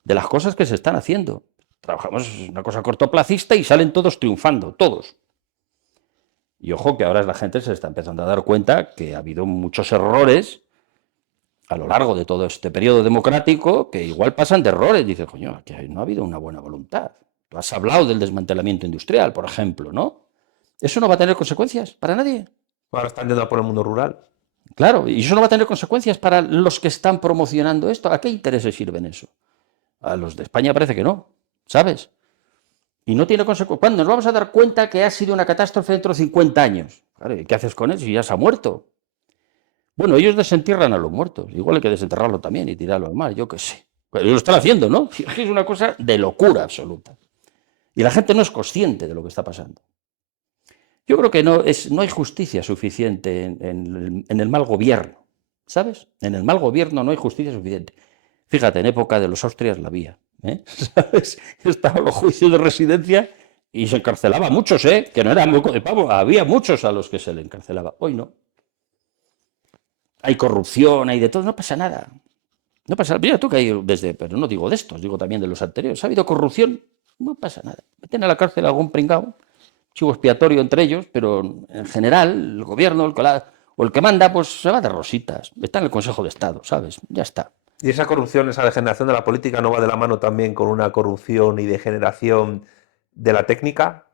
de las cosas que se están haciendo. Trabajamos una cosa cortoplacista y salen todos triunfando, todos. Y ojo que ahora la gente se está empezando a dar cuenta que ha habido muchos errores a lo largo de todo este periodo democrático que igual pasan de errores. Dices, coño, que no ha habido una buena voluntad. Tú has hablado del desmantelamiento industrial, por ejemplo, ¿no? ¿Eso no va a tener consecuencias para nadie? Ahora están yendo a por el mundo rural. Claro, y eso no va a tener consecuencias para los que están promocionando esto. ¿A qué intereses sirven eso? A los de España parece que no, ¿sabes? Y no tiene consecuencias. ¿Cuándo nos vamos a dar cuenta que ha sido una catástrofe dentro de 50 años? Claro, ¿y qué haces con él si ya se ha muerto? Bueno, ellos desentierran a los muertos. Igual hay que desenterrarlo también y tirarlo al mar, yo qué sé. Pero ellos lo están haciendo, ¿no? Es una cosa de locura absoluta. Y la gente no es consciente de lo que está pasando. Yo creo que no hay justicia suficiente en el mal gobierno, ¿sabes? En el mal gobierno no hay justicia suficiente. Fíjate, en época de los Austrias la había, ¿eh? ¿Sabes? Estaban los juicios de residencia y se encarcelaba a muchos, ¿eh? Que no era moco de pavo, había muchos a los que se le encarcelaba. Hoy no. Hay corrupción, hay de todo, no pasa nada. No pasa nada. Mira tú que hay pero no digo de estos, digo también de los anteriores. ¿Ha habido corrupción? No pasa nada. Meten a la cárcel a algún pringao, chivo expiatorio entre ellos, pero en general el gobierno o el que manda, pues se va de rositas. Está en el Consejo de Estado, ¿sabes? Ya está. ¿Y esa corrupción, esa degeneración de la política no va de la mano también con una corrupción y degeneración de la técnica?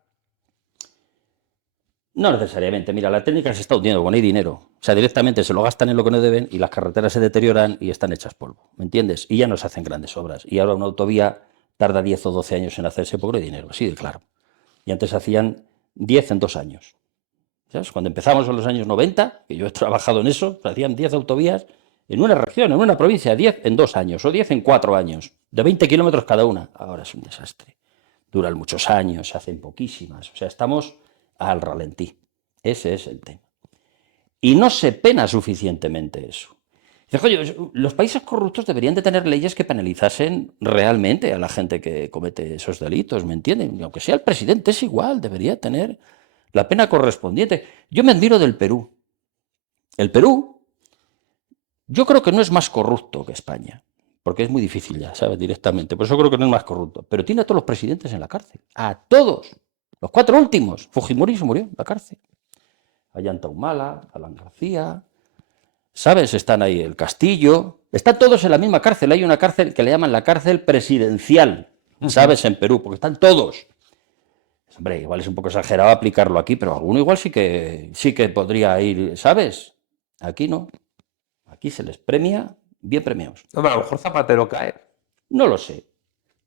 No necesariamente. Mira, la técnica se está hundiendo, con hay dinero. O sea, directamente se lo gastan en lo que no deben y las carreteras se deterioran y están hechas polvo. ¿Me entiendes? Y ya no se hacen grandes obras. Y ahora una autovía tarda 10 o 12 años en hacerse porque no hay dinero. Así de claro. Y antes hacían 10 en 2 años. ¿Sabes? Cuando empezamos en los años 90, que yo he trabajado en eso, hacían 10 autovías en una región, en una provincia, 10 en 2 años o 10 en 4 años, de 20 kilómetros cada una. Ahora es un desastre. Duran muchos años, se hacen poquísimas. O sea, estamos al ralentí. Ese es el tema. Y no se pena suficientemente eso. Dice, oye, los países corruptos deberían de tener leyes que penalizasen realmente a la gente que comete esos delitos, ¿me entienden? Y aunque sea el presidente, es igual, debería tener la pena correspondiente. Yo me admiro del Perú. El Perú, yo creo que no es más corrupto que España, porque es muy difícil ya, ¿sabes? Directamente. Por eso creo que no es más corrupto. Pero tiene a todos los presidentes en la cárcel. A todos. Los 4 últimos. Fujimori se murió en la cárcel. Ollanta Humala, Alan García, ¿sabes? Están ahí el Castillo. Están todos en la misma cárcel. Hay una cárcel que le llaman la cárcel presidencial, ¿sabes? En Perú, porque están todos. Hombre, igual es un poco exagerado aplicarlo aquí, pero alguno igual sí que podría ir, ¿sabes? Aquí no. Aquí se les premia bien premiados. Hombre, a lo mejor Zapatero cae. No lo sé.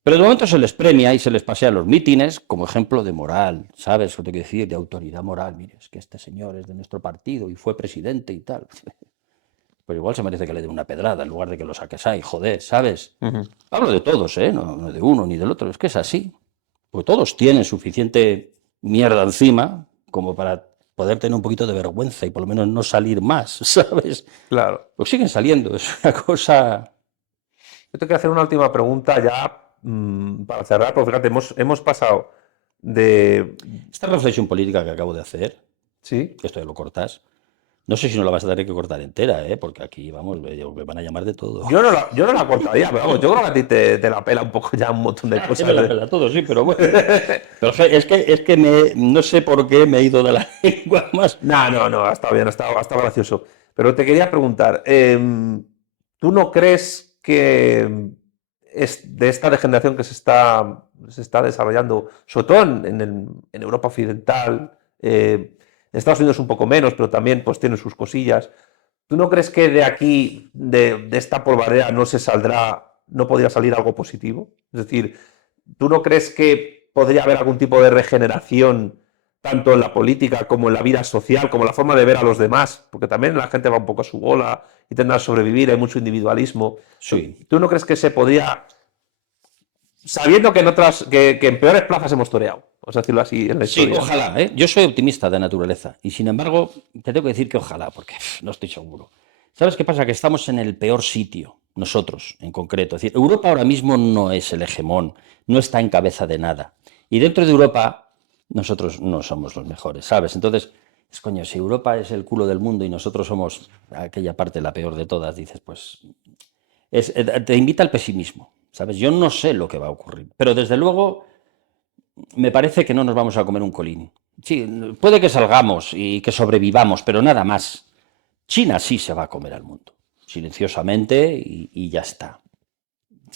Pero de momento se les premia y se les pasea a los mítines como ejemplo de moral, ¿sabes? Lo que quiero decir, de autoridad moral. Mire, es que este señor es de nuestro partido y fue presidente y tal. Pues igual se merece que le den una pedrada en lugar de que lo saques ahí, joder, ¿sabes? Hablo de todos, ¿eh? No de uno ni del otro, es que es así. Porque todos tienen suficiente mierda encima como para poder tener un poquito de vergüenza y por lo menos no salir más, ¿sabes? Claro. Pues siguen saliendo, es una cosa... Yo tengo que hacer una última pregunta ya para cerrar, porque fíjate, hemos pasado de... Esta reflexión política que acabo de hacer, Sí. que esto ya lo cortas, no sé si no la vas a tener que cortar entera, ¿eh? Porque aquí, vamos, me van a llamar de todo. Yo no la cortaría, pero vamos, yo creo que a ti te la pela un poco ya un montón de cosas. Me la pela todo, sí, pero bueno. Pero es que no sé por qué me he ido de la lengua más. No, ha estado bien, ha estado gracioso. Pero te quería preguntar, ¿tú no crees que es de esta degeneración que se está desarrollando, sobre todo en Europa Occidental, en Estados Unidos un poco menos, pero también pues tiene sus cosillas? ¿Tú no crees que de aquí, de esta polvareda, no podría salir algo positivo? Es decir, ¿tú no crees que podría haber algún tipo de regeneración tanto en la política como en la vida social, como la forma de ver a los demás? Porque también la gente va un poco a su bola, intenta sobrevivir, hay mucho individualismo. Sí. ¿Tú no crees que se podría, sabiendo que en peores plazas hemos toreado, vamos a decirlo así en la Sí, historia? ojalá, ¿eh? Yo soy optimista de naturaleza y sin embargo te tengo que decir que ojalá, porque no estoy seguro. ¿Sabes qué pasa? Que estamos en el peor sitio, nosotros en concreto. Es decir, Europa ahora mismo no es el hegemón, no está en cabeza de nada. Y dentro de Europa nosotros no somos los mejores, ¿sabes? Entonces, coño, si Europa es el culo del mundo y nosotros somos aquella parte la peor de todas, dices, pues te invita al pesimismo, ¿sabes? Yo no sé lo que va a ocurrir, pero desde luego me parece que no nos vamos a comer un colín. Sí, puede que salgamos y que sobrevivamos, pero nada más. China sí se va a comer al mundo, silenciosamente y ya está.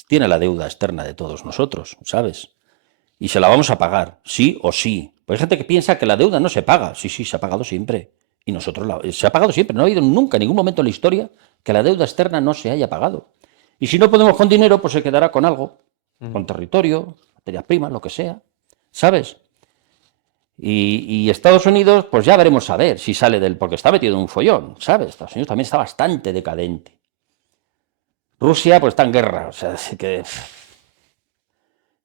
Tiene la deuda externa de todos nosotros, ¿sabes? Y se la vamos a pagar, sí o sí. Pues hay gente que piensa que la deuda no se paga. Sí, se ha pagado siempre. Y nosotros se ha pagado siempre. No ha habido nunca, en ningún momento en la historia, que la deuda externa no se haya pagado. Y si no podemos con dinero, pues se quedará con algo, con territorio, materias primas, lo que sea, ¿sabes? Y Estados Unidos, pues ya veremos a ver si sale porque está metido en un follón, ¿sabes? Estados Unidos también está bastante decadente. Rusia, pues está en guerra, o sea, así que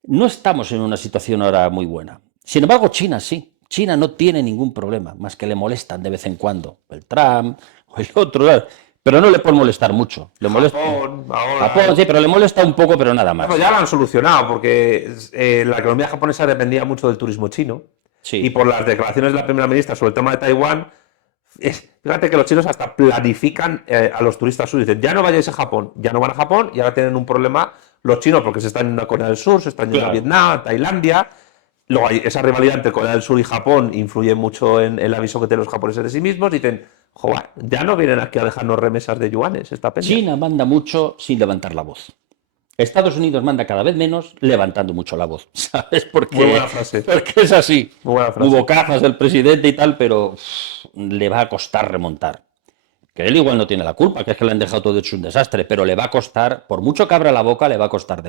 no estamos en una situación ahora muy buena. Sin embargo, China sí. China no tiene ningún problema, más que le molestan de vez en cuando. El Trump o el otro, ¿sabes? Pero no le puede molestar mucho. Le molesta. Japón, ahora. Japón, sí, pero le molesta un poco, pero nada más. Bueno, ya lo han solucionado, porque la economía japonesa dependía mucho del turismo chino. Sí. Y por las declaraciones de la primera ministra sobre el tema de Taiwán, fíjate que los chinos hasta planifican a los turistas suyos. Dicen, ya no vayáis a Japón, ya no van a Japón, y ahora tienen un problema los chinos porque se están en una Corea del Sur, se están yendo a Vietnam, a Tailandia. Luego hay esa rivalidad entre Corea del Sur y Japón influye mucho en el aviso que tienen los japoneses de sí mismos. Dicen, joder, ya no vienen aquí a dejarnos remesas de yuanes esta peña. China manda mucho sin levantar la voz. Estados Unidos manda cada vez menos levantando mucho la voz, ¿sabes? Porque, muy buena frase. Porque es así. Muy buena frase. Hubo cazas del presidente y tal, pero le va a costar remontar. Que él igual no tiene la culpa, que es que le han dejado todo hecho un desastre, pero le va a costar, por mucho que abra la boca, le va a costar.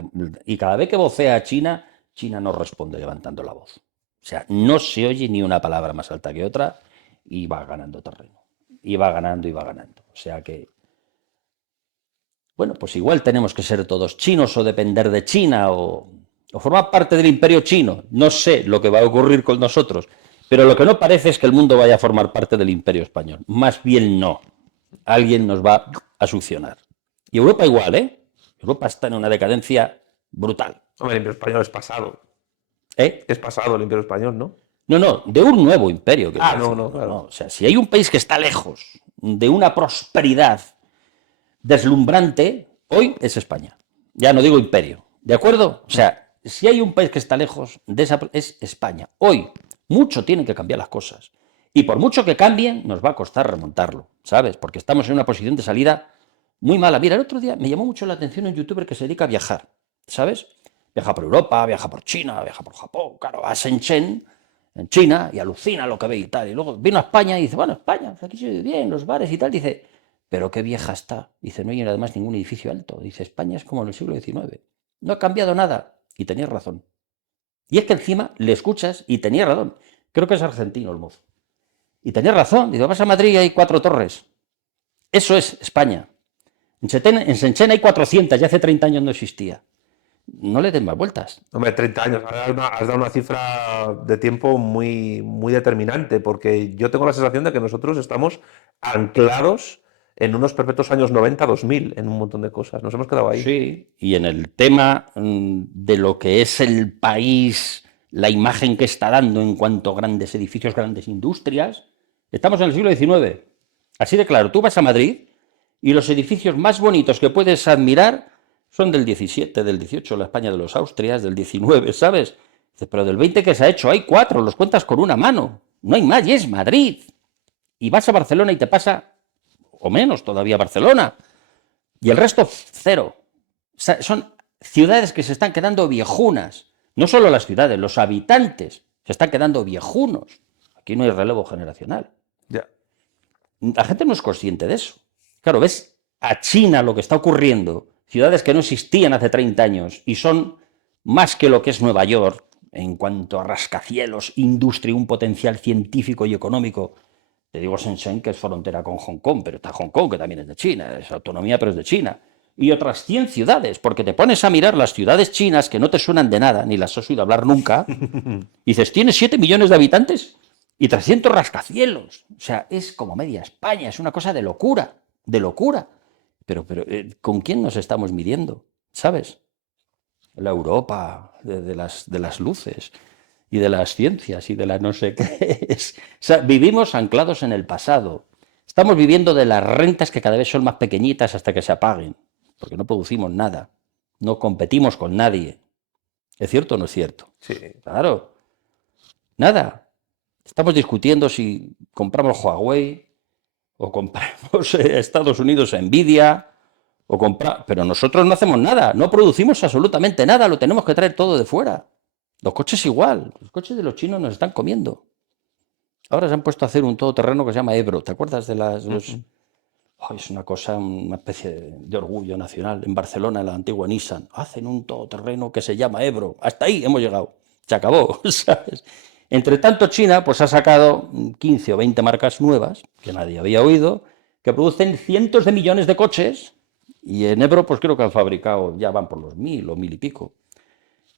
Y cada vez que vocea a China, China no responde levantando la voz. O sea, no se oye ni una palabra más alta que otra y va ganando terreno. Y va ganando y va ganando. O sea que... Bueno, pues igual tenemos que ser todos chinos o depender de China o formar parte del imperio chino. No sé lo que va a ocurrir con nosotros, Pero lo que no parece es que el mundo vaya a formar parte del Imperio Español. Más bien no. Alguien nos va a succionar. Y Europa igual, ¿eh? Europa está en una decadencia brutal. Hombre, el Imperio Español es pasado. ¿Eh? Es pasado el Imperio Español, ¿no? No, de un nuevo imperio. No, claro. O sea, si hay un país que está lejos de una prosperidad deslumbrante, hoy es España. Ya no digo imperio, ¿de acuerdo? O sea, si hay un país que está lejos de esa, es España. Hoy, mucho tienen que cambiar las cosas. Y por mucho que cambien, nos va a costar remontarlo, ¿sabes? Porque estamos en una posición de salida muy mala. Mira, el otro día me llamó mucho la atención un youtuber que se dedica a viajar, ¿sabes? Viaja por Europa, viaja por China, viaja por Japón, claro, va a Shenzhen, en China, y alucina lo que ve y tal. Y luego vino a España y dice, bueno, España, aquí se vive bien, los bares y tal. Dice, pero qué vieja está. Dice, no hay además ningún edificio alto. Dice, España es como en el siglo XIX. No ha cambiado nada. Y tenía razón. Y es que encima le escuchas y tenía razón. Creo que es argentino el mozo. Y tenía razón. Dice, vas a Madrid y hay 4 torres. Eso es España. En Shenzhen hay 400, ya hace 30 años no existía. No le den más vueltas. Hombre, 30 años. Ahora has dado una cifra de tiempo muy, muy determinante, porque yo tengo la sensación de que nosotros estamos anclados en unos perfectos años 90-2000 en un montón de cosas. Nos hemos quedado ahí. Sí, y en el tema de lo que es el país, la imagen que está dando en cuanto a grandes edificios, grandes industrias, estamos en el siglo XIX. Así de claro, tú vas a Madrid y los edificios más bonitos que puedes admirar son del 17, del 18, la España de los Austrias, del 19, ¿sabes? Pero del 20 que se ha hecho hay 4, los cuentas con una mano. No hay más, y es Madrid. Y vas a Barcelona y te pasa, o menos todavía Barcelona, y el resto 0. O sea, son ciudades que se están quedando viejunas. No solo las ciudades, los habitantes se están quedando viejunos. Aquí no hay relevo generacional. Ya. La gente no es consciente de eso. Claro, ves a China lo que está ocurriendo, ciudades que no existían hace 30 años y son más que lo que es Nueva York en cuanto a rascacielos, industria, un potencial científico y económico. Te digo Shenzhen, que es frontera con Hong Kong, pero está Hong Kong, que también es de China, es autonomía, pero es de China. Y otras 100 ciudades, porque te pones a mirar las ciudades chinas que no te suenan de nada, ni las has oído hablar nunca, y dices, ¿tienes 7 millones de habitantes? Y 300 rascacielos. O sea, es como media España, es una cosa de locura, de locura. Pero ¿con quién nos estamos midiendo? ¿Sabes? La Europa de las luces y de las ciencias y de la no sé qué. O sea, vivimos anclados en el pasado. Estamos viviendo de las rentas que cada vez son más pequeñitas hasta que se apaguen, porque no producimos nada, no competimos con nadie. ¿Es cierto o no es cierto? Sí. Claro. Nada. Estamos discutiendo si compramos Huawei o compramos Estados Unidos Nvidia, pero nosotros no hacemos nada, no producimos absolutamente nada, lo tenemos que traer todo de fuera. Los coches igual, los coches de los chinos nos están comiendo. Ahora se han puesto a hacer un todoterreno que se llama Ebro, ¿te acuerdas de los...? Oh, es una cosa, una especie de orgullo nacional. En Barcelona, en la antigua Nissan, hacen un todoterreno que se llama Ebro. Hasta ahí hemos llegado. Se acabó, ¿sabes? Entre tanto, China pues ha sacado 15 o 20 marcas nuevas, que nadie había oído, que producen cientos de millones de coches, y en Ebro pues creo que han fabricado, ya van por los 1000 o 1000 y pico.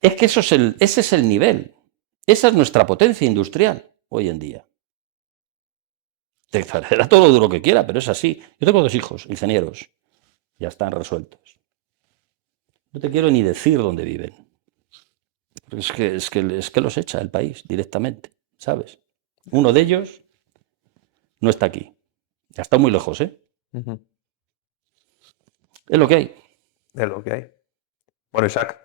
Es que ese es el nivel. Esa es nuestra potencia industrial hoy en día. Te parecerá todo lo duro que quiera, pero es así. Yo tengo 2 hijos, ingenieros. Ya están resueltos. No te quiero ni decir dónde viven. Porque es que los echa el país directamente, ¿sabes? Uno de ellos no está aquí. Ya está muy lejos, ¿eh? Es lo que hay. Es lo que hay. Bueno, Isaac,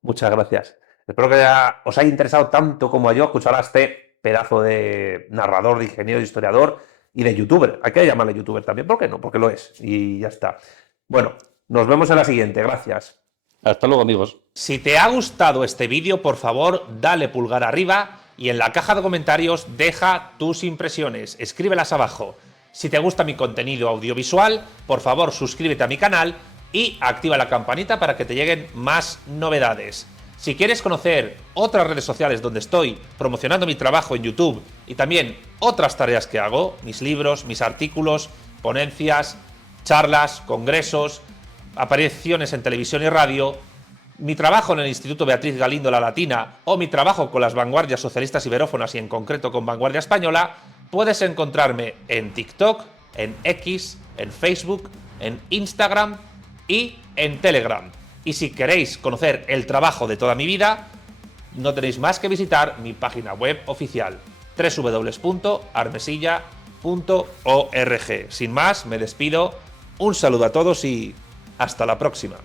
muchas gracias. Espero que os haya interesado tanto como a yo escuchar a este pedazo de narrador, de ingeniero, de historiador y de youtuber. Hay que llamarle youtuber también, ¿por qué no? Porque lo es. Y ya está. Bueno, nos vemos en la siguiente. Gracias. Hasta luego, amigos. Si te ha gustado este vídeo, por favor, dale pulgar arriba y en la caja de comentarios deja tus impresiones. Escríbelas abajo. Si te gusta mi contenido audiovisual, por favor, suscríbete a mi canal y activa la campanita para que te lleguen más novedades. Si quieres conocer otras redes sociales donde estoy promocionando mi trabajo en YouTube y también otras tareas que hago, mis libros, mis artículos, ponencias, charlas, congresos, apariciones en televisión y radio, mi trabajo en el Instituto Beatriz Galindo La Latina o mi trabajo con las vanguardias socialistas iberófonas y en concreto con Vanguardia Española, puedes encontrarme en TikTok, en X, en Facebook, en Instagram y en Telegram. Y si queréis conocer el trabajo de toda mi vida, no tenéis más que visitar mi página web oficial www.armesilla.org. Sin más, me despido, un saludo a todos y hasta la próxima.